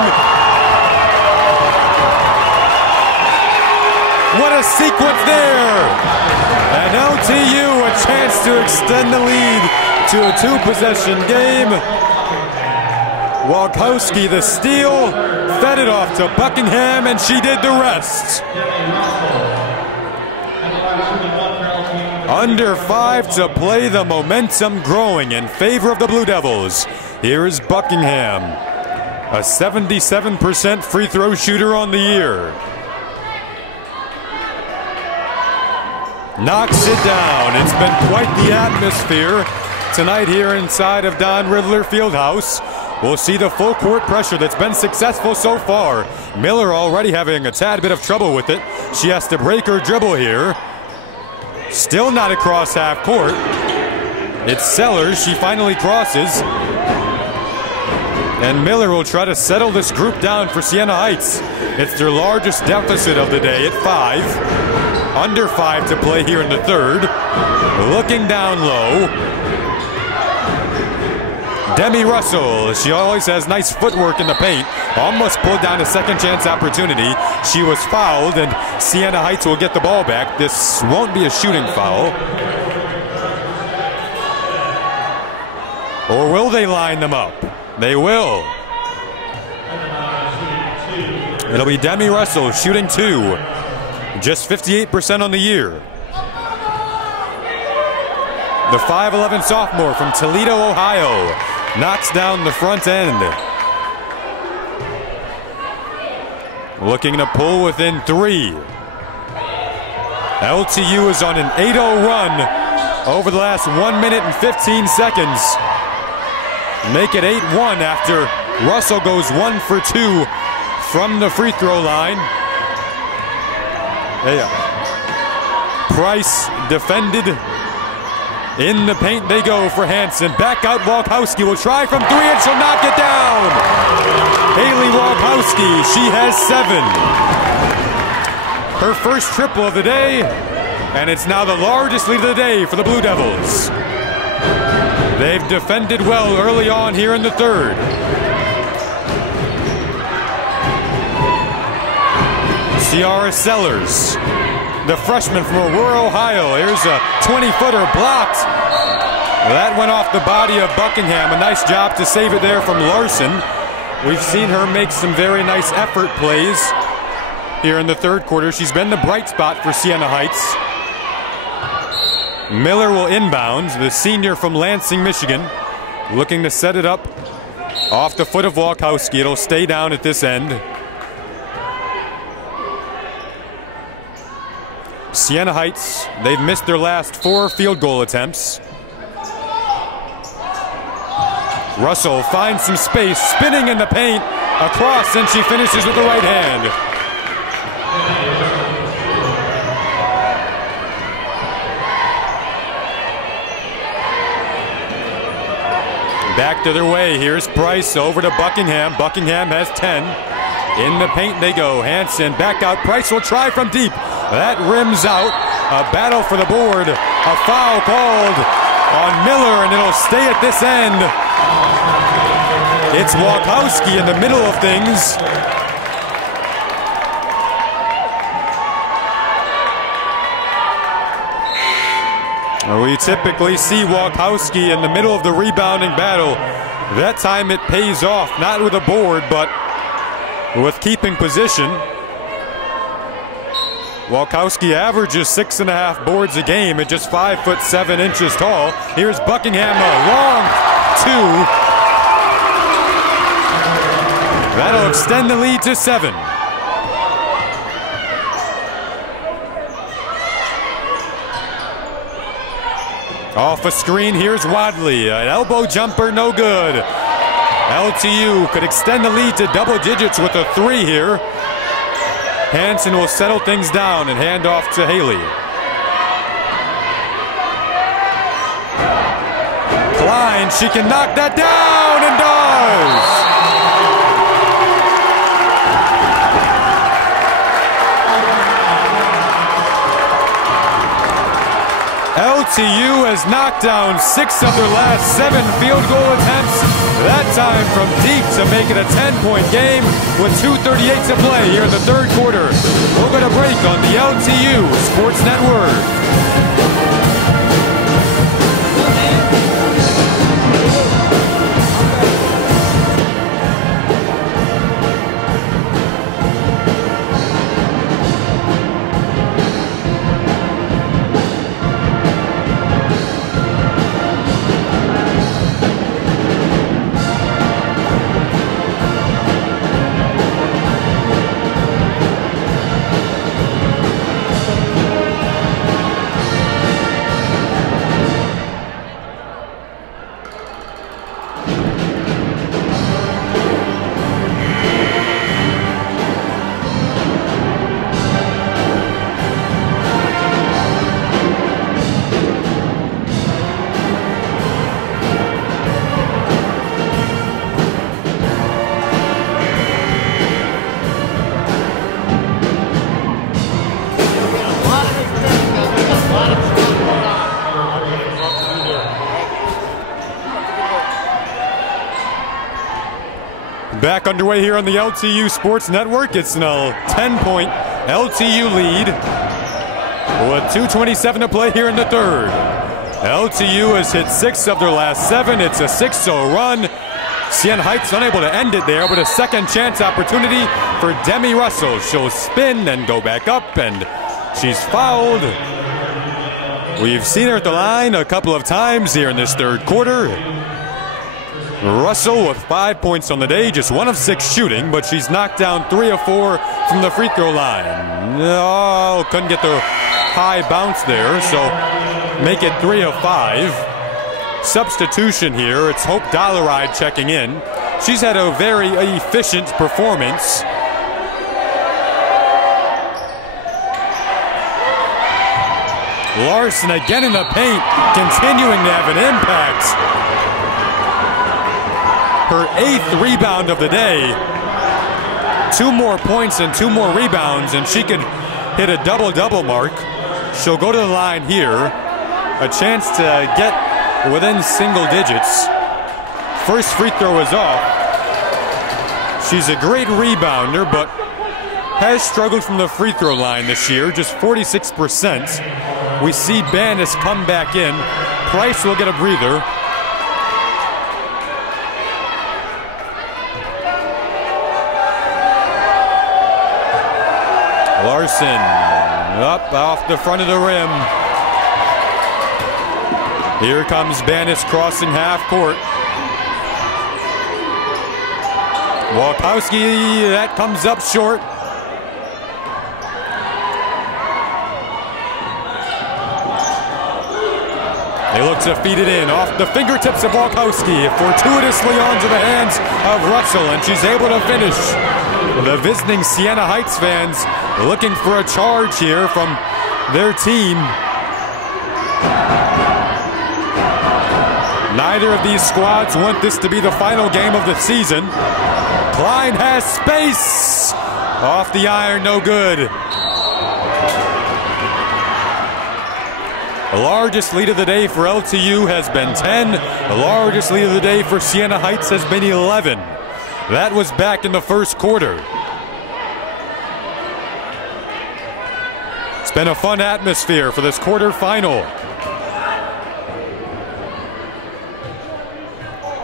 What a sequence there. And LTU a chance to extend the lead to a two-possession game. Walkowski the steal, fed it off to Buckingham, and she did the rest. Under 5 to play, the momentum growing in favor of the Blue Devils. Here is Buckingham, a 77% free throw shooter on the year. Knocks it down. It's been quite the atmosphere tonight here inside of Don Riddler Fieldhouse. We'll see the full court pressure that's been successful so far. Miller already having a tad bit of trouble with it. She has to break her dribble here. Still not across half court. It's Sellers. She finally crosses. And Miller will try to settle this group down for Siena Heights. It's their largest deficit of the day at 5. Under 5 to play here in the third. Looking down low. Demi Russell, she always has nice footwork in the paint. Almost pulled down a second chance opportunity. She was fouled, and Siena Heights will get the ball back. This won't be a shooting foul. Or will they line them up? They will. It'll be Demi Russell shooting 2. Just 58% on the year. The 5'11" sophomore from Toledo, Ohio, knocks down the front end. Looking to pull within 3. LTU is on an 8-0 run over the last 1 minute and 15 seconds. Make it 8-1 after Russell goes 1 for 2 from the free throw line. Price defended. In the paint they go for Hansen. Back out Walkowski will try from 3 and she'll knock it down. Haley Walkowski, she has 7. Her first triple of the day, and it's now the largest lead of the day for the Blue Devils. They've defended well early on here in the third. Ciara Sellers, the freshman from Aurora, Ohio. Here's a 20-footer blocked. That went off the body of Buckingham. A nice job to save it there from Larson. We've seen her make some very nice effort plays here in the third quarter. She's been the bright spot for Siena Heights. Miller will inbound, the senior from Lansing, Michigan, looking to set it up off the foot of Walkowski. It'll stay down at this end. Siena Heights, they've missed their last 4 field goal attempts. Russell finds some space, spinning in the paint, across, and she finishes with the right hand. Back to their way. Here's Price over to Buckingham. Buckingham has 10. In the paint they go. Hansen back out. Price will try from deep. That rims out. A battle for the board. A foul called on Miller, and it'll stay at this end. It's Walkowski in the middle of things. We typically see Walkowski in the middle of the rebounding battle. That time it pays off, not with a board, but with keeping position. Walkowski averages 6.5 boards a game at just 5'7" tall. Here's Buckingham, a long 2. That'll extend the lead to 7. Off a screen, here's Wadley. An elbow jumper, no good. LTU could extend the lead to double digits with a 3 here. Hansen will settle things down and hand off to Haley. Klein, she can knock that down and does. LTU has knocked down 6 of their last 7 field goal attempts. That time from deep to make it a 10-point game with 2:38 to play here in the third quarter. We'll get a break on the LTU Sports Network. Back underway here on the LTU Sports Network. It's a 10-point LTU lead with 2:27 to play here in the third. LTU has hit 6 of their last 7. It's a 6-0 run. Siena Heights unable to end it there, but a second chance opportunity for Demi Russell. She'll spin and go back up, and she's fouled. We've seen her at the line a couple of times here in this third quarter. Russell with 5 points on the day, just 1 of 6 shooting, but she's knocked down 3 of 4 from the free throw line. No, couldn't get the high bounce there, so make it 3 of 5. Substitution here, it's Hope Dollaride checking in. She's had a very efficient performance. Larson again in the paint, continuing to have an impact. Her 8th rebound of the day. 2 more points and 2 more rebounds, and she could hit a double-double mark. She'll go to the line here. A chance to get within single digits. First free throw is off. She's a great rebounder, but has struggled from the free throw line this year, just 46%. We see Bandis come back in. Price will get a breather. Larson up off the front of the rim. Here comes Bandis crossing half court. Walkowski, that comes up short. They look to feed it in off the fingertips of Walkowski, fortuitously onto the hands of Russell, and she's able to finish. The visiting Siena Heights fans looking for a charge here from their team. Neither of these squads want this to be the final game of the season. Klein has space. Off the iron, no good. The largest lead of the day for LTU has been 10. The largest lead of the day for Siena Heights has been 11. That was back in the first quarter. It's been a fun atmosphere for this quarterfinal.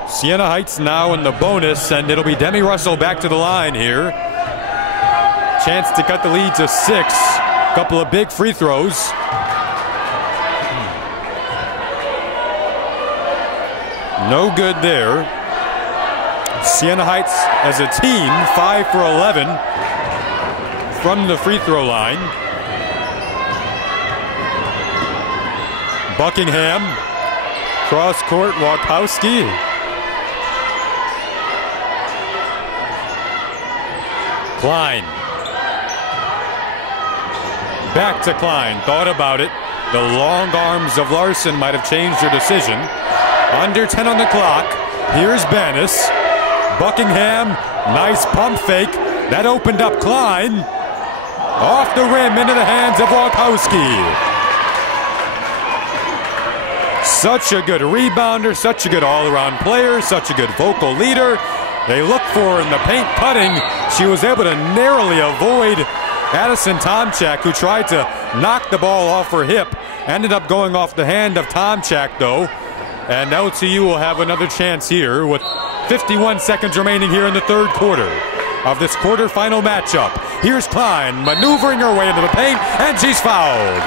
Siena Heights now in the bonus, and it'll be Demi Russell back to the line here. Chance to cut the lead to 6. Couple of big free throws. No good there. Siena Heights as a team, 5 for 11 from the free throw line. Buckingham, cross court, Walkowski. Klein. Back to Klein, thought about it. The long arms of Larson might have changed her decision. Under 10 on the clock. Here's Bandis. Buckingham, nice pump fake. That opened up Klein. Off the rim into the hands of Walkowski. Such a good rebounder, such a good all-around player, such a good vocal leader. They look for her in the paint putting. She was able to narrowly avoid Addison Tomchak, who tried to knock the ball off her hip. Ended up going off the hand of Tomchak, though. And LTU will have another chance here with 51 seconds remaining here in the third quarter of this quarterfinal matchup. Here's Klein maneuvering her way into the paint, and she's fouled.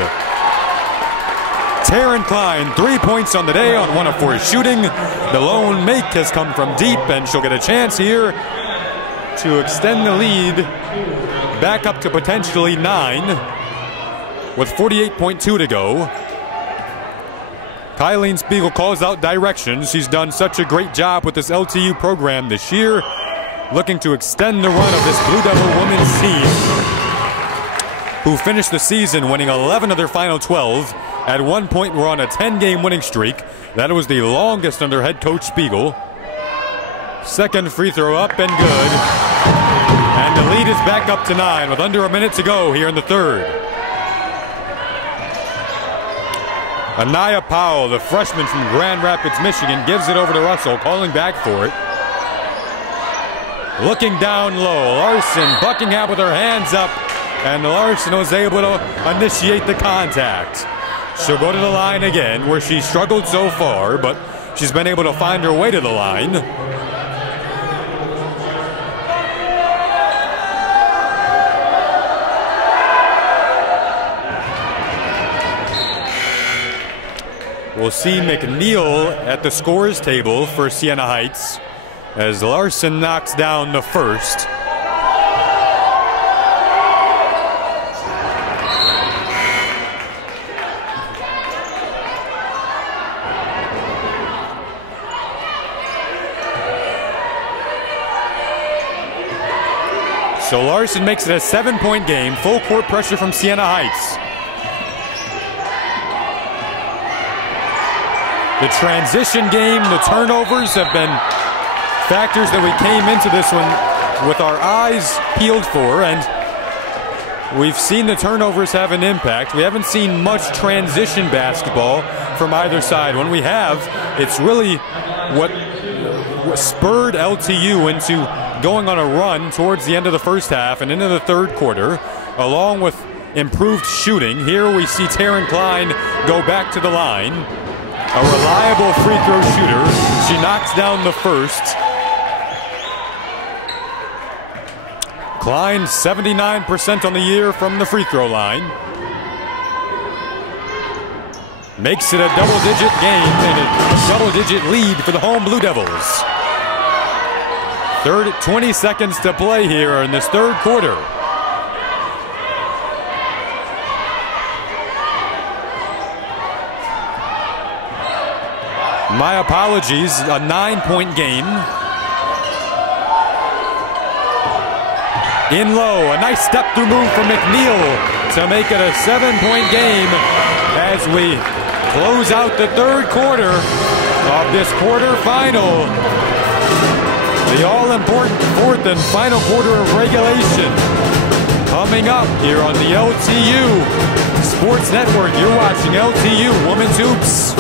Taryn Klein, 3 points on the day on 1 of 4 shooting. The lone make has come from deep, and she'll get a chance here to extend the lead back up to potentially 9 with 48.2 to go. Kyleen Spiegel calls out directions. She's done such a great job with this LTU program this year, looking to extend the run of this Blue Devil women's team, who finished the season winning 11 of their final 12. At one point, we're on a 10-game winning streak. That was the longest under head coach Spiegel. Second free throw up and good. And the lead is back up to 9 with under a minute to go here in the third. Anaya Powell, the freshman from Grand Rapids, Michigan, gives it over to Russell, calling back for it. looking down low. Larson, Buckingham with her hands up, and Larson was able to initiate the contact. She'll go to the line again, where she struggled so far, but she's been able to find her way to the line. We'll see McNeil at the scores table for Siena Heights as Larson knocks down the first. So Larson makes it a 7-point game, full court pressure from Siena Heights. The transition game, the turnovers have been factors that we came into this one with our eyes peeled for, and we've seen the turnovers have an impact. We haven't seen much transition basketball from either side. When we have, it's really what spurred LTU into going on a run towards the end of the first half and into the third quarter, along with improved shooting. Here we see Taryn Klein go back to the line. A reliable free throw shooter. She knocks down the first. Klein 79% on the year from the free throw line. Makes it a double-digit game and a double-digit lead for the home Blue Devils. 20 seconds to play here in this third quarter. My apologies, a 9-point game. In low, a nice step-through move from McNeil to make it a 7-point game as we close out the third quarter of this quarterfinal. The all-important fourth and final quarter of regulation coming up here on the LTU Sports Network. You're watching LTU Women's Hoops.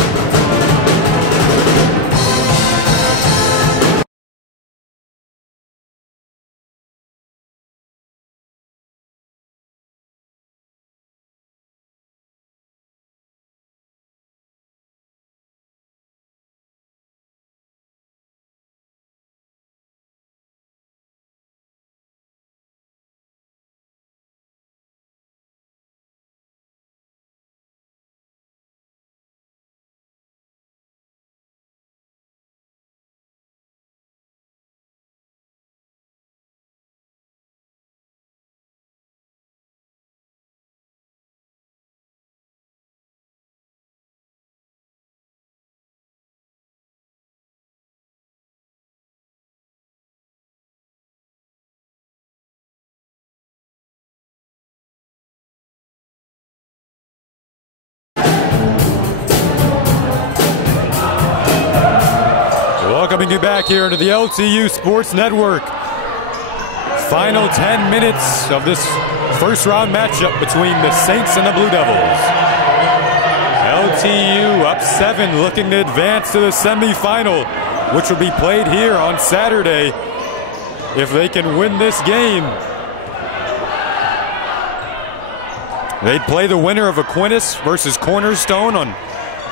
Welcoming you back here into the LTU Sports Network. Final 10 minutes of this first round matchup between the Saints and the Blue Devils. LTU up 7, looking to advance to the semifinal, which will be played here on Saturday if they can win this game. They'd play the winner of Aquinas versus Cornerstone on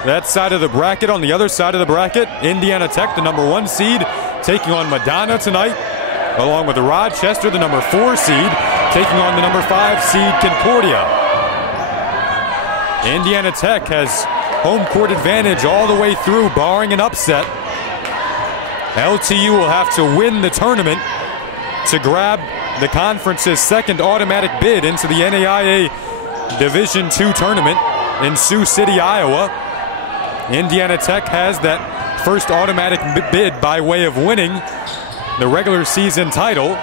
that side of the bracket. On the other side of the bracket, Indiana Tech, the number 1 seed, taking on Madonna tonight, along with Rochester, the number 4 seed, taking on the number 5 seed Concordia. Indiana Tech has home court advantage all the way through, barring an upset. LTU will have to win the tournament to grab the conference's second automatic bid into the NAIA Division II tournament in Sioux City, Iowa. Indiana Tech has that first automatic bid by way of winning the regular season title.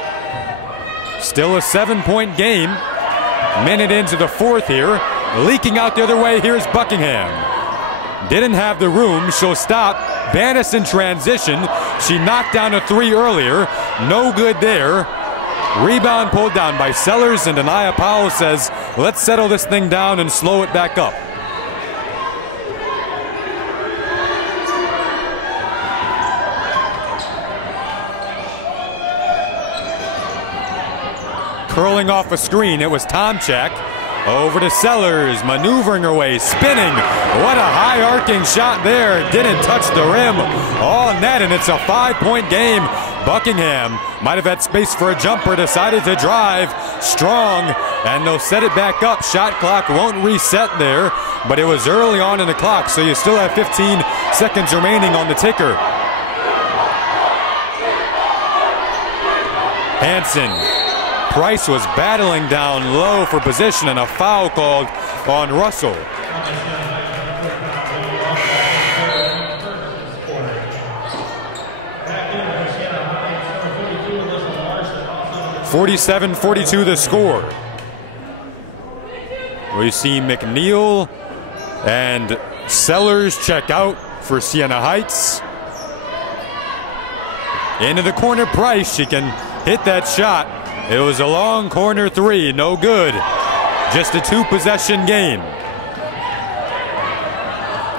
Still a 7-point game. Minute into the fourth here. Leaking out the other way, here's Buckingham. Didn't have the room, she'll stop. Banis in transition. She knocked down a 3 earlier. No good there. Rebound pulled down by Sellers, and Anaya Powell says, let's settle this thing down and slow it back up. curling off a screen. It was Tomchak. Over to Sellers, maneuvering her way, spinning. What a high arcing shot there. Didn't touch the rim. All net, and it's a 5-point game. Buckingham might have had space for a jumper, decided to drive strong, and they'll set it back up. Shot clock won't reset there, but it was early on in the clock, so you still have 15 seconds remaining on the ticker. Hansen. Price was battling down low for position, and a foul called on Russell. 47-42 the score. We see McNeil and Sellers check out for Siena Heights. Into the corner, Price. She can hit that shot. It was a long corner three, no good. Just a 2-possession game.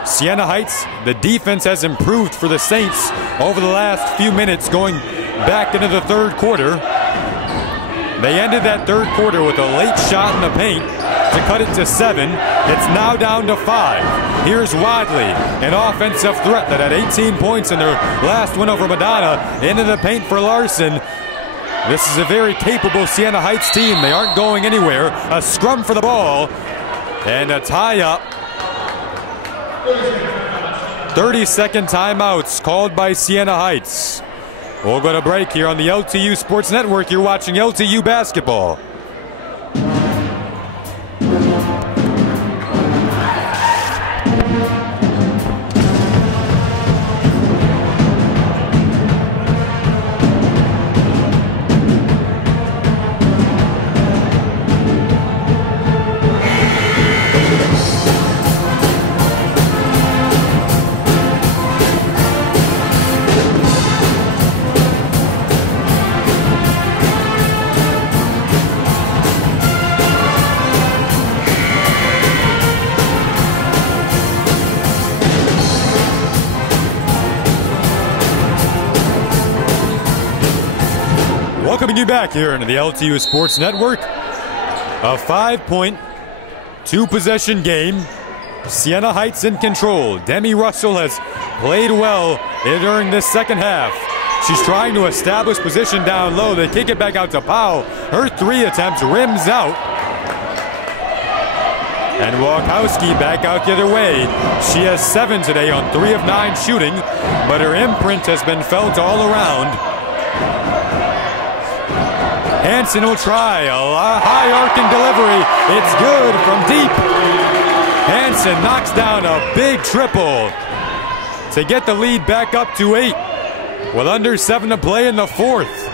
Siena Heights, the defense has improved for the Saints over the last few minutes, going back into the third quarter. They ended that third quarter with a late shot in the paint to cut it to 7. It's now down to 5. Here's Wadley, an offensive threat that had 18 points in their last win over Madonna. Into the paint for Larson. This is a very capable Siena Heights team. They aren't going anywhere. A scrum for the ball and a tie-up. 30-second timeouts called by Siena Heights. We'll go to break here on the LTU Sports Network. You're watching LTU basketball. Welcoming you back here into the LTU Sports Network. A 5-point, 2-possession game. Siena Heights in control. Demi Russell has played well during this second half. She's trying to establish position down low. They kick it back out to Powell. Her 3 attempts rims out. And Walkowski back out the other way. She has 7 today on 3 of 9 shooting, but her imprint has been felt all around. Hansen will try a high arcing delivery. It's good from deep. Hansen knocks down a big triple to get the lead back up to 8 with under 7 to play in the fourth.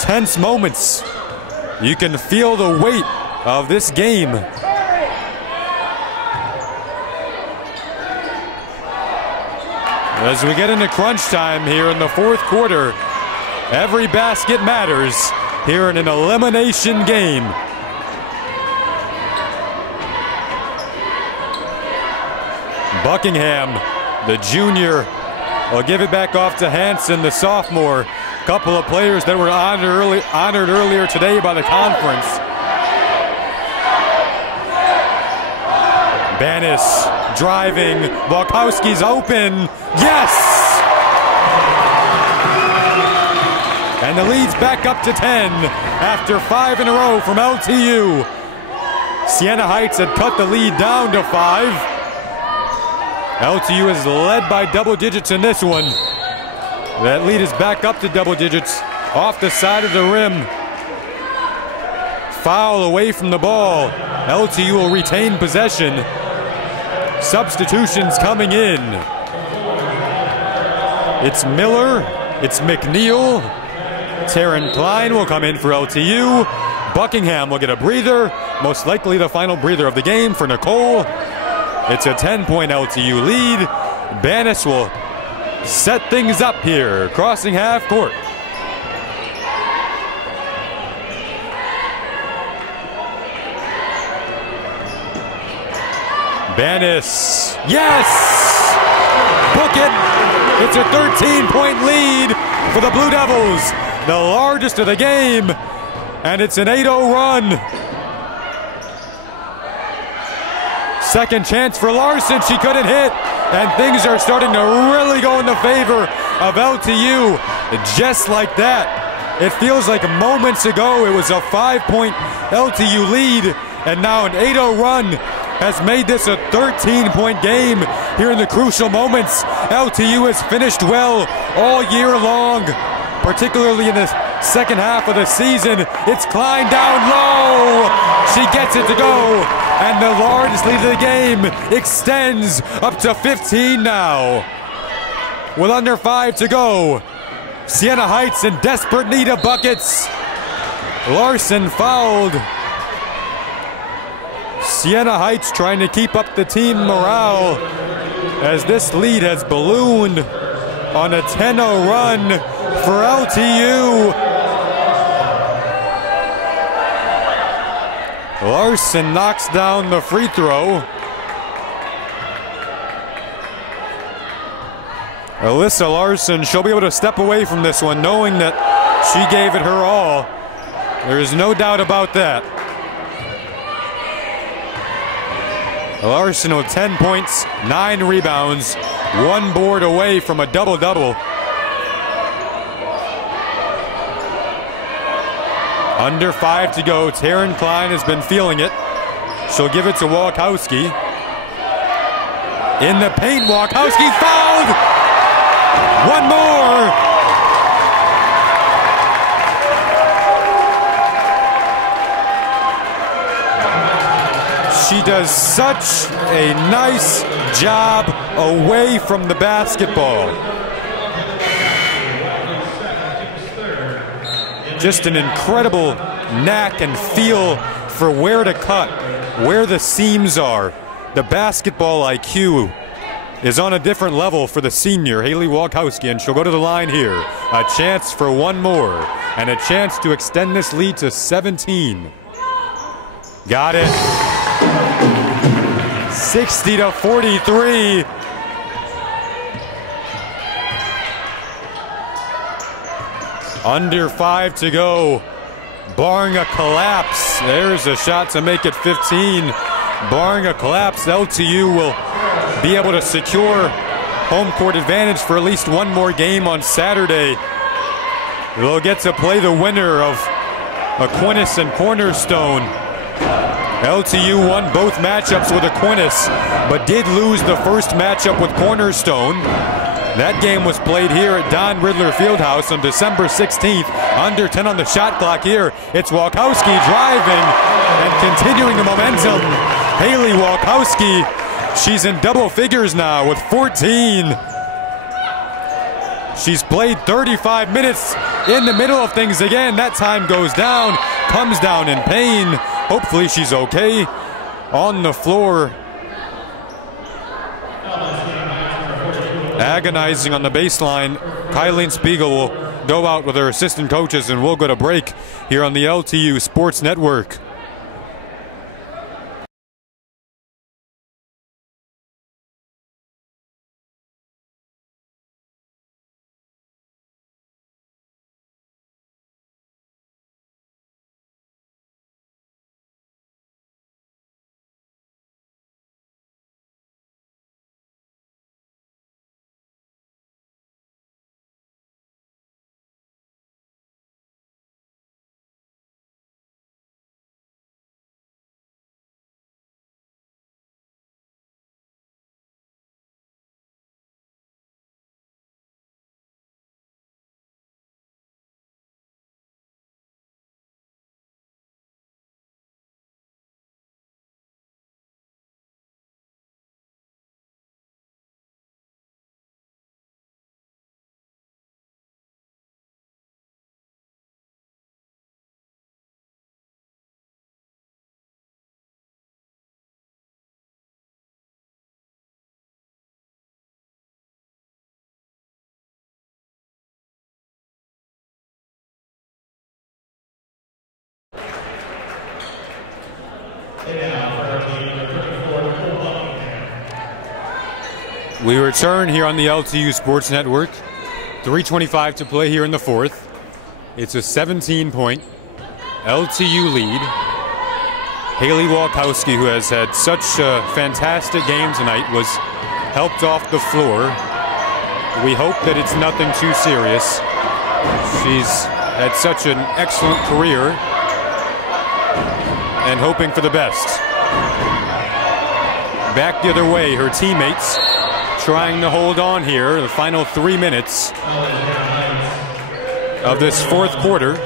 Tense moments. You can feel the weight of this game. As we get into crunch time here in the fourth quarter, every basket matters here in an elimination game. Buckingham, the junior, will give it back off to Hansen, the sophomore. Couple of players that were honored earlier today by the conference. Banis driving. Walkowski's open. Yes! And the lead's back up to 10 after 5 in a row from LTU. Siena Heights had cut the lead down to 5. LTU is led by double digits in this one. That lead is back up to double digits off the side of the rim. Foul away from the ball. LTU will retain possession. Substitutions coming in. It's Miller. It's McNeil. Taryn Klein will come in for LTU. Buckingham will get a breather. Most likely the final breather of the game for Nicole. It's a 10-point LTU lead. Banis will set things up here, crossing half court. Banis, yes! Book it! It's a 13-point lead for the Blue Devils, the largest of the game. and it's an 8-0 run. Second chance for Larson, she couldn't hit, and things are starting to really go in the favor of LTU. Just like that. It feels like moments ago it was a 5-point LTU lead, and now an 8-0 run has made this a 13-point game here in the crucial moments. LTU has finished well all year long, particularly in the second half of the season. It's climbed down low. She gets it to go, and the largest lead of the game extends up to 15 now. With under 5 to go, Siena Heights in desperate need of buckets. Larson fouled. Siena Heights trying to keep up the team morale as this lead has ballooned on a 10-0 run for LTU. Larson knocks down the free throw. Alyssa Larson, she'll be able to step away from this one knowing that she gave it her all. There's no doubt about that. Larson with 10 points, 9 rebounds, 1 board away from a double-double. Under 5 to go. Taryn Klein has been feeling it. She'll give it to Walkowski. In the paint, Walkowski fouled! One more! She does such a nice job away from the basketball. Just an incredible knack and feel for where to cut, where the seams are. The basketball IQ is on a different level for the senior, Haley Walkowski, and she'll go to the line here. A chance for one more, and a chance to extend this lead to 17. Got it. 60-43. Under 5 to go. Barring a collapse, there's a shot to make it 15. Barring a collapse, LTU will be able to secure home court advantage for at least one more game on Saturday. They'll get to play the winner of Aquinas and Cornerstone. LTU won both matchups with Aquinas, but did lose the first matchup with Cornerstone. That game was played here at Don Riddler Fieldhouse on December 16th. Under 10 on the shot clock here. It's Walkowski driving and continuing the momentum. Haley Walkowski, she's in double figures now with 14. She's played 35 minutes in the middle of things again. That time goes down, comes down in pain. Hopefully she's okay on the floor. Agonizing on the baseline. Kylene Spiegel will go out with her assistant coaches, and we'll go to break here on the LTU Sports Network. We return here on the LTU Sports Network. 3:25 to play here in the fourth. It's a 17-point LTU lead. Haley Walkowski, who has had such a fantastic game tonight, was helped off the floor. We hope that it's nothing too serious. She's had such an excellent career and hoping for the best. Back the other way, her teammates trying to hold on here, the final 3 minutes of this fourth quarter.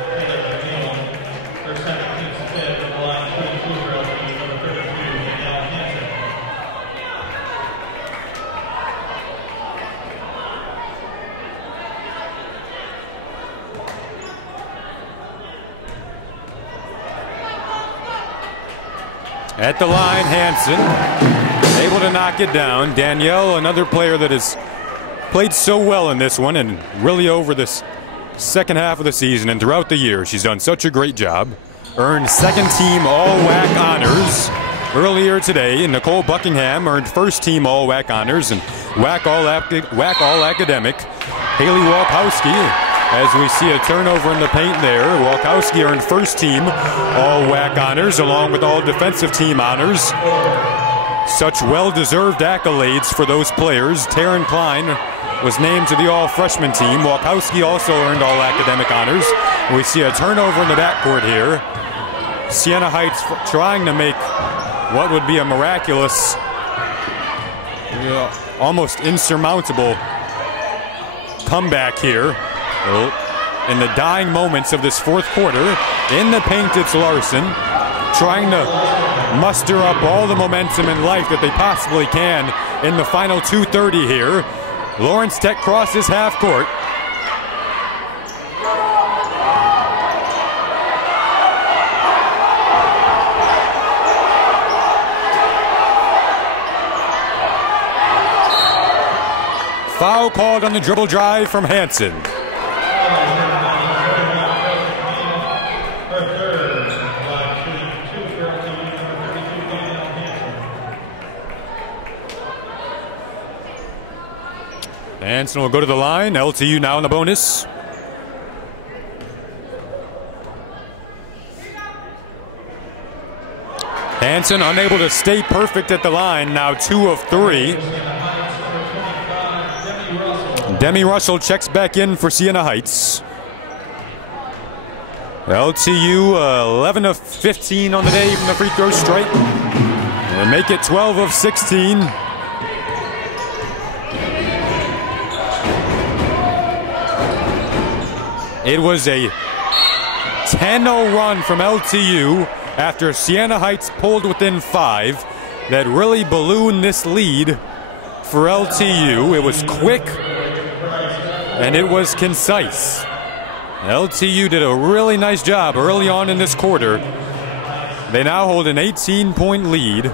At the line, Hansen, able to knock it down. Danielle, another player that has played so well in this one and really over this second half of the season and throughout the year. She's done such a great job. Earned second team All-WAC honors earlier today. Nicole Buckingham earned first team All-WAC honors and WAC All-Academic. Haley Walkowski, as we see a turnover in the paint there. Walkowski earned first team All-WAC honors along with all defensive team honors. Such well-deserved accolades for those players. Taryn Klein was named to the all-freshman team. Walkowski also earned all-academic honors. We see a turnover in the backcourt here. Siena Heights trying to make what would be a miraculous, almost insurmountable comeback here. In the dying moments of this fourth quarter, in the paint, it's Larson trying to muster up all the momentum and life that they possibly can in the final 2:30 here. Lawrence Tech crosses half court. Foul called on the dribble drive from Hansen. Hansen will go to the line. LTU now in the bonus. Hansen unable to stay perfect at the line. Now 2 of 3. Demi Russell checks back in for Siena Heights. LTU 11 of 15 on the day from the free throw stripe. And make it 12 of 16. It was a 10-0 run from LTU after Siena Heights pulled within 5 that really ballooned this lead for LTU. It was quick and it was concise. LTU did a really nice job early on in this quarter. They now hold an 18-point lead,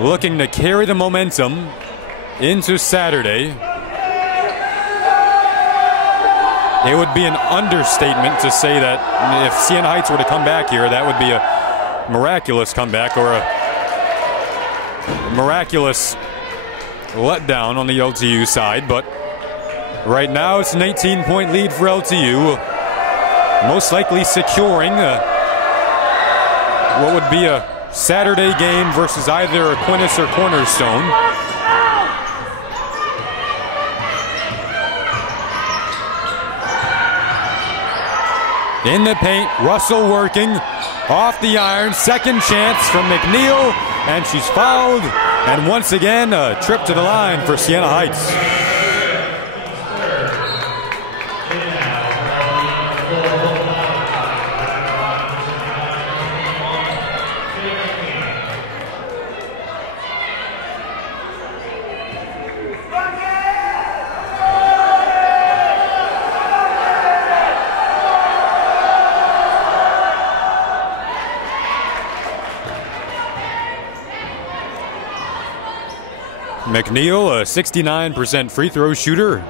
looking to carry the momentum into Saturday. It would be an understatement to say that if Siena Heights were to come back here, that would be a miraculous comeback or a miraculous letdown on the LTU side. But right now it's an 18-point lead for LTU, most likely securing what would be a Saturday game versus either Aquinas or Cornerstone. In the paint, Russell working off the iron. Second chance from McNeil, and she's fouled. And once again, a trip to the line for Siena Heights. McNeil, a 69% free throw shooter.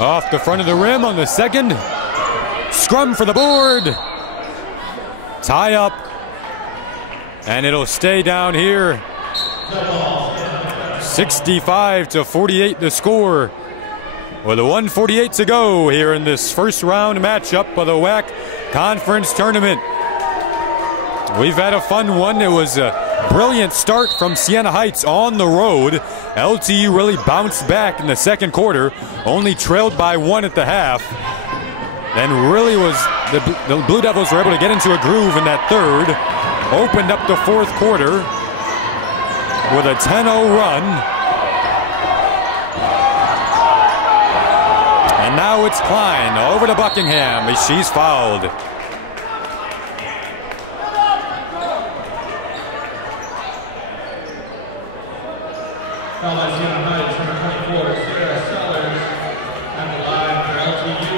Off the front of the rim on the second. Scrum for the board. Tie up. And it'll stay down here. 65-48 the score. With 1:48 to go here in this first round matchup of the WAC Conference Tournament. We've had a fun one. It was a brilliant start from Siena Heights on the road. LTU really bounced back in the second quarter, only trailed by 1 at the half. And really was the Blue Devils were able to get into a groove in that third. Opened up the fourth quarter with a 10-0 run. And now it's Klein over to Buckingham as she's fouled.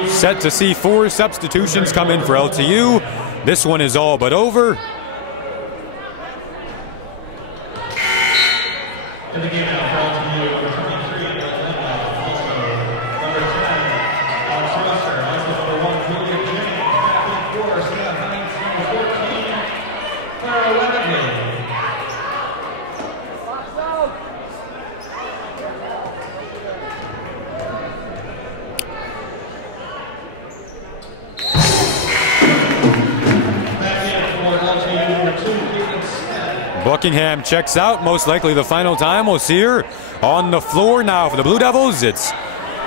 Set to see 4 substitutions come in for LTU. This one is all but over. In the game now for LTU, number 23, number 10, Alex Ruster, number 1, Julia James, number 4, Siena Heights, number 14, Clara Wadley. Buckingham checks out, most likely the final time. We'll see her on the floor now for the Blue Devils. It's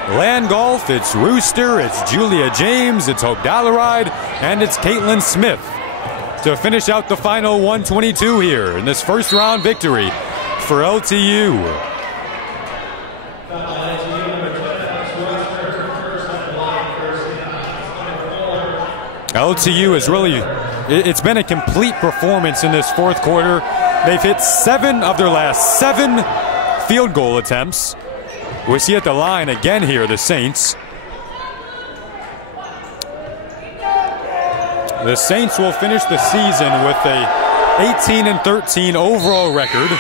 Landgolf, it's Rooster, it's Julia James, it's Hope Dollaride, and it's Caitlin Smith to finish out the final 122 here in this first round victory for LTU. LTU is really, it's been a complete performance in this fourth quarter. They've hit 7 of their last 7 field goal attempts. We see at the line again here, the Saints. The Saints will finish the season with a 18-13 overall record.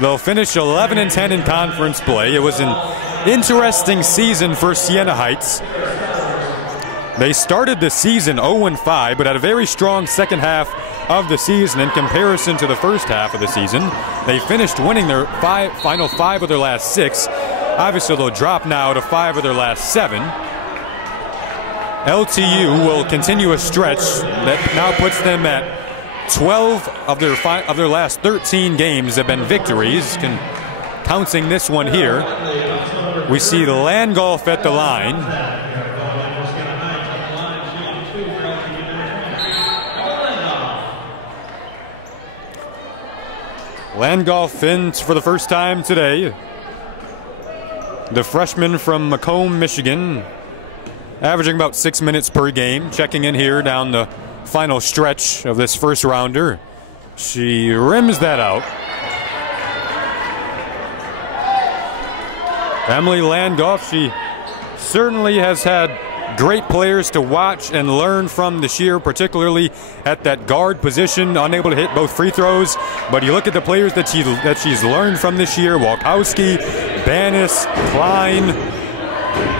They'll finish 11-10 in conference play. It was an interesting season for Siena Heights. They started the season 0-5, but had a very strong second half of the season in comparison to the first half of the season. They finished winning their final 5 of their last 6. Obviously, they'll drop now to 5 of their last 7. LTU will continue a stretch that now puts them at 12 of their last 13 games have been victories, counting this one here. We see the Landgolf at the line. Landgolf in for the first time today. The freshman from Macomb, Michigan, averaging about 6 minutes per game, checking in here down the final stretch of this first rounder. She rims that out. Emily Landgolf, she certainly has had great players to watch and learn from this year, particularly at that guard position, unable to hit both free throws. But you look at the players that she's learned from this year: Walkowski, Banis, Klein,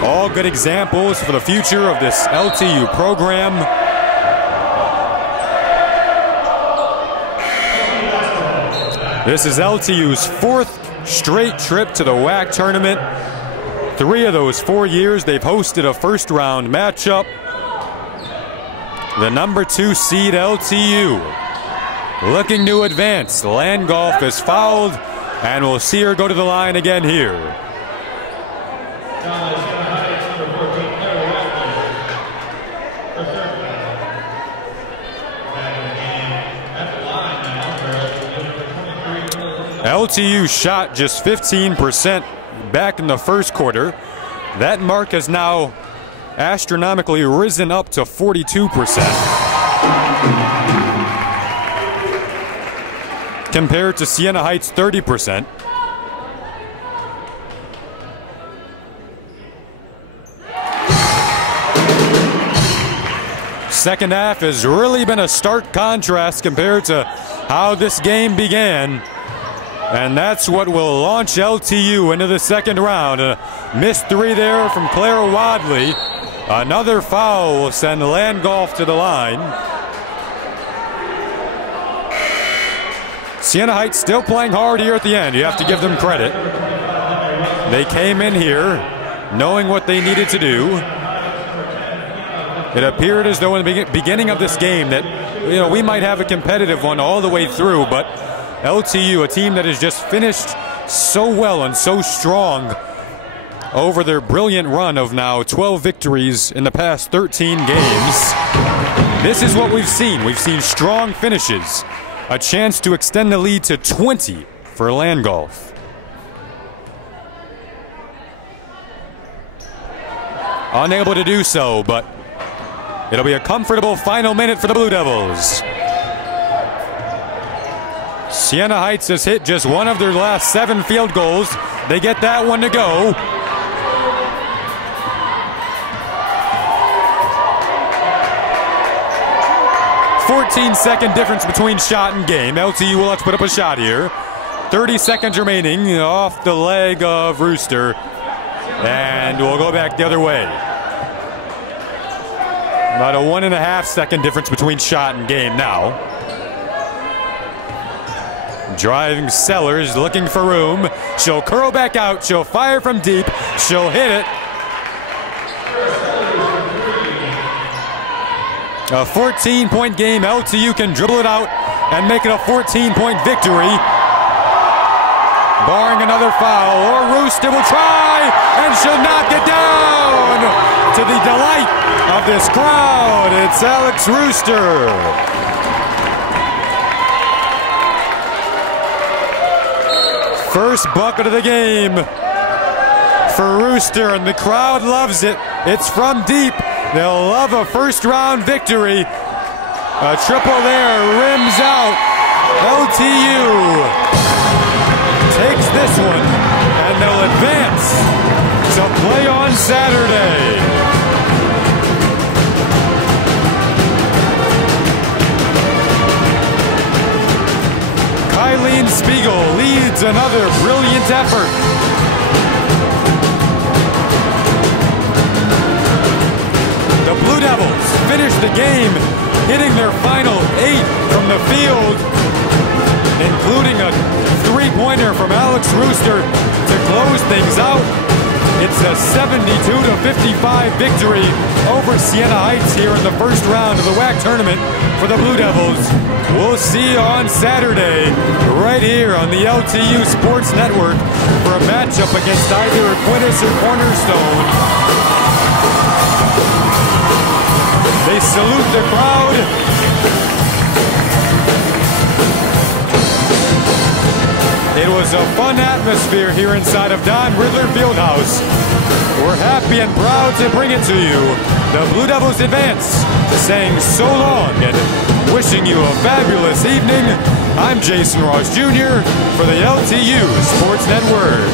all good examples for the future of this LTU program. This is LTU's 4th straight trip to the WAC tournament. 3 of those 4 years they've hosted a first round matchup. The number 2 seed LTU looking to advance. Landgolf is fouled, and we'll see her go to the line again here. LTU shot just 15% back in the first quarter. That mark has now astronomically risen up to 42%. Compared to Siena Heights' 30%. Second half has really been a stark contrast compared to how this game began. And that's what will launch LTU into the second round. A missed 3 there from Clara Wadley. Another foul will send Landgolf to the line. Siena Heights still playing hard here at the end. You have to give them credit. They came in here knowing what they needed to do. It appeared as though in the beginning of this game that, you know, we might have a competitive one all the way through, but LTU, a team that has just finished so well and so strong over their brilliant run of now 12 victories in the past 13 games. This is what we've seen. We've seen strong finishes. A chance to extend the lead to 20 for Landgolf. Unable to do so, but it'll be a comfortable final minute for the Blue Devils. Siena Heights has hit just one of their last 7 field goals. They get that one to go. "14-second difference between shot and game. LTU will have to put up a shot here. 30 seconds remaining off the leg of Rooster. And we'll go back the other way. About a 1.5-second difference between shot and game now. Driving Sellers, looking for room. She'll curl back out. She'll fire from deep. She'll hit it. A 14-point game. LTU can dribble it out and make it a 14-point victory. Barring another foul, or Rooster will try, and she'll knock it down to the delight of this crowd. It's Alex Rooster. First bucket of the game for Rooster, and the crowd loves it. It's from deep. They'll love a first-round victory. A triple there, rims out. LTU takes this one, and they'll advance to play on Saturday. Kylene Spiegel leads another brilliant effort. The Blue Devils finish the game hitting their final 8 from the field, including a 3-pointer from Alex Rooster to close things out. It's a 72-55 victory over Siena Heights here in the first round of the WAC tournament for the Blue Devils. We'll see you on Saturday right here on the LTU Sports Network for a matchup against either Aquinas or Cornerstone. They salute the crowd. It was a fun atmosphere here inside of Don Riddler Fieldhouse. We're happy and proud to bring it to you. The Blue Devils advance, saying so long and wishing you a fabulous evening. I'm Jason Ross Jr. for the LTU Sports Network.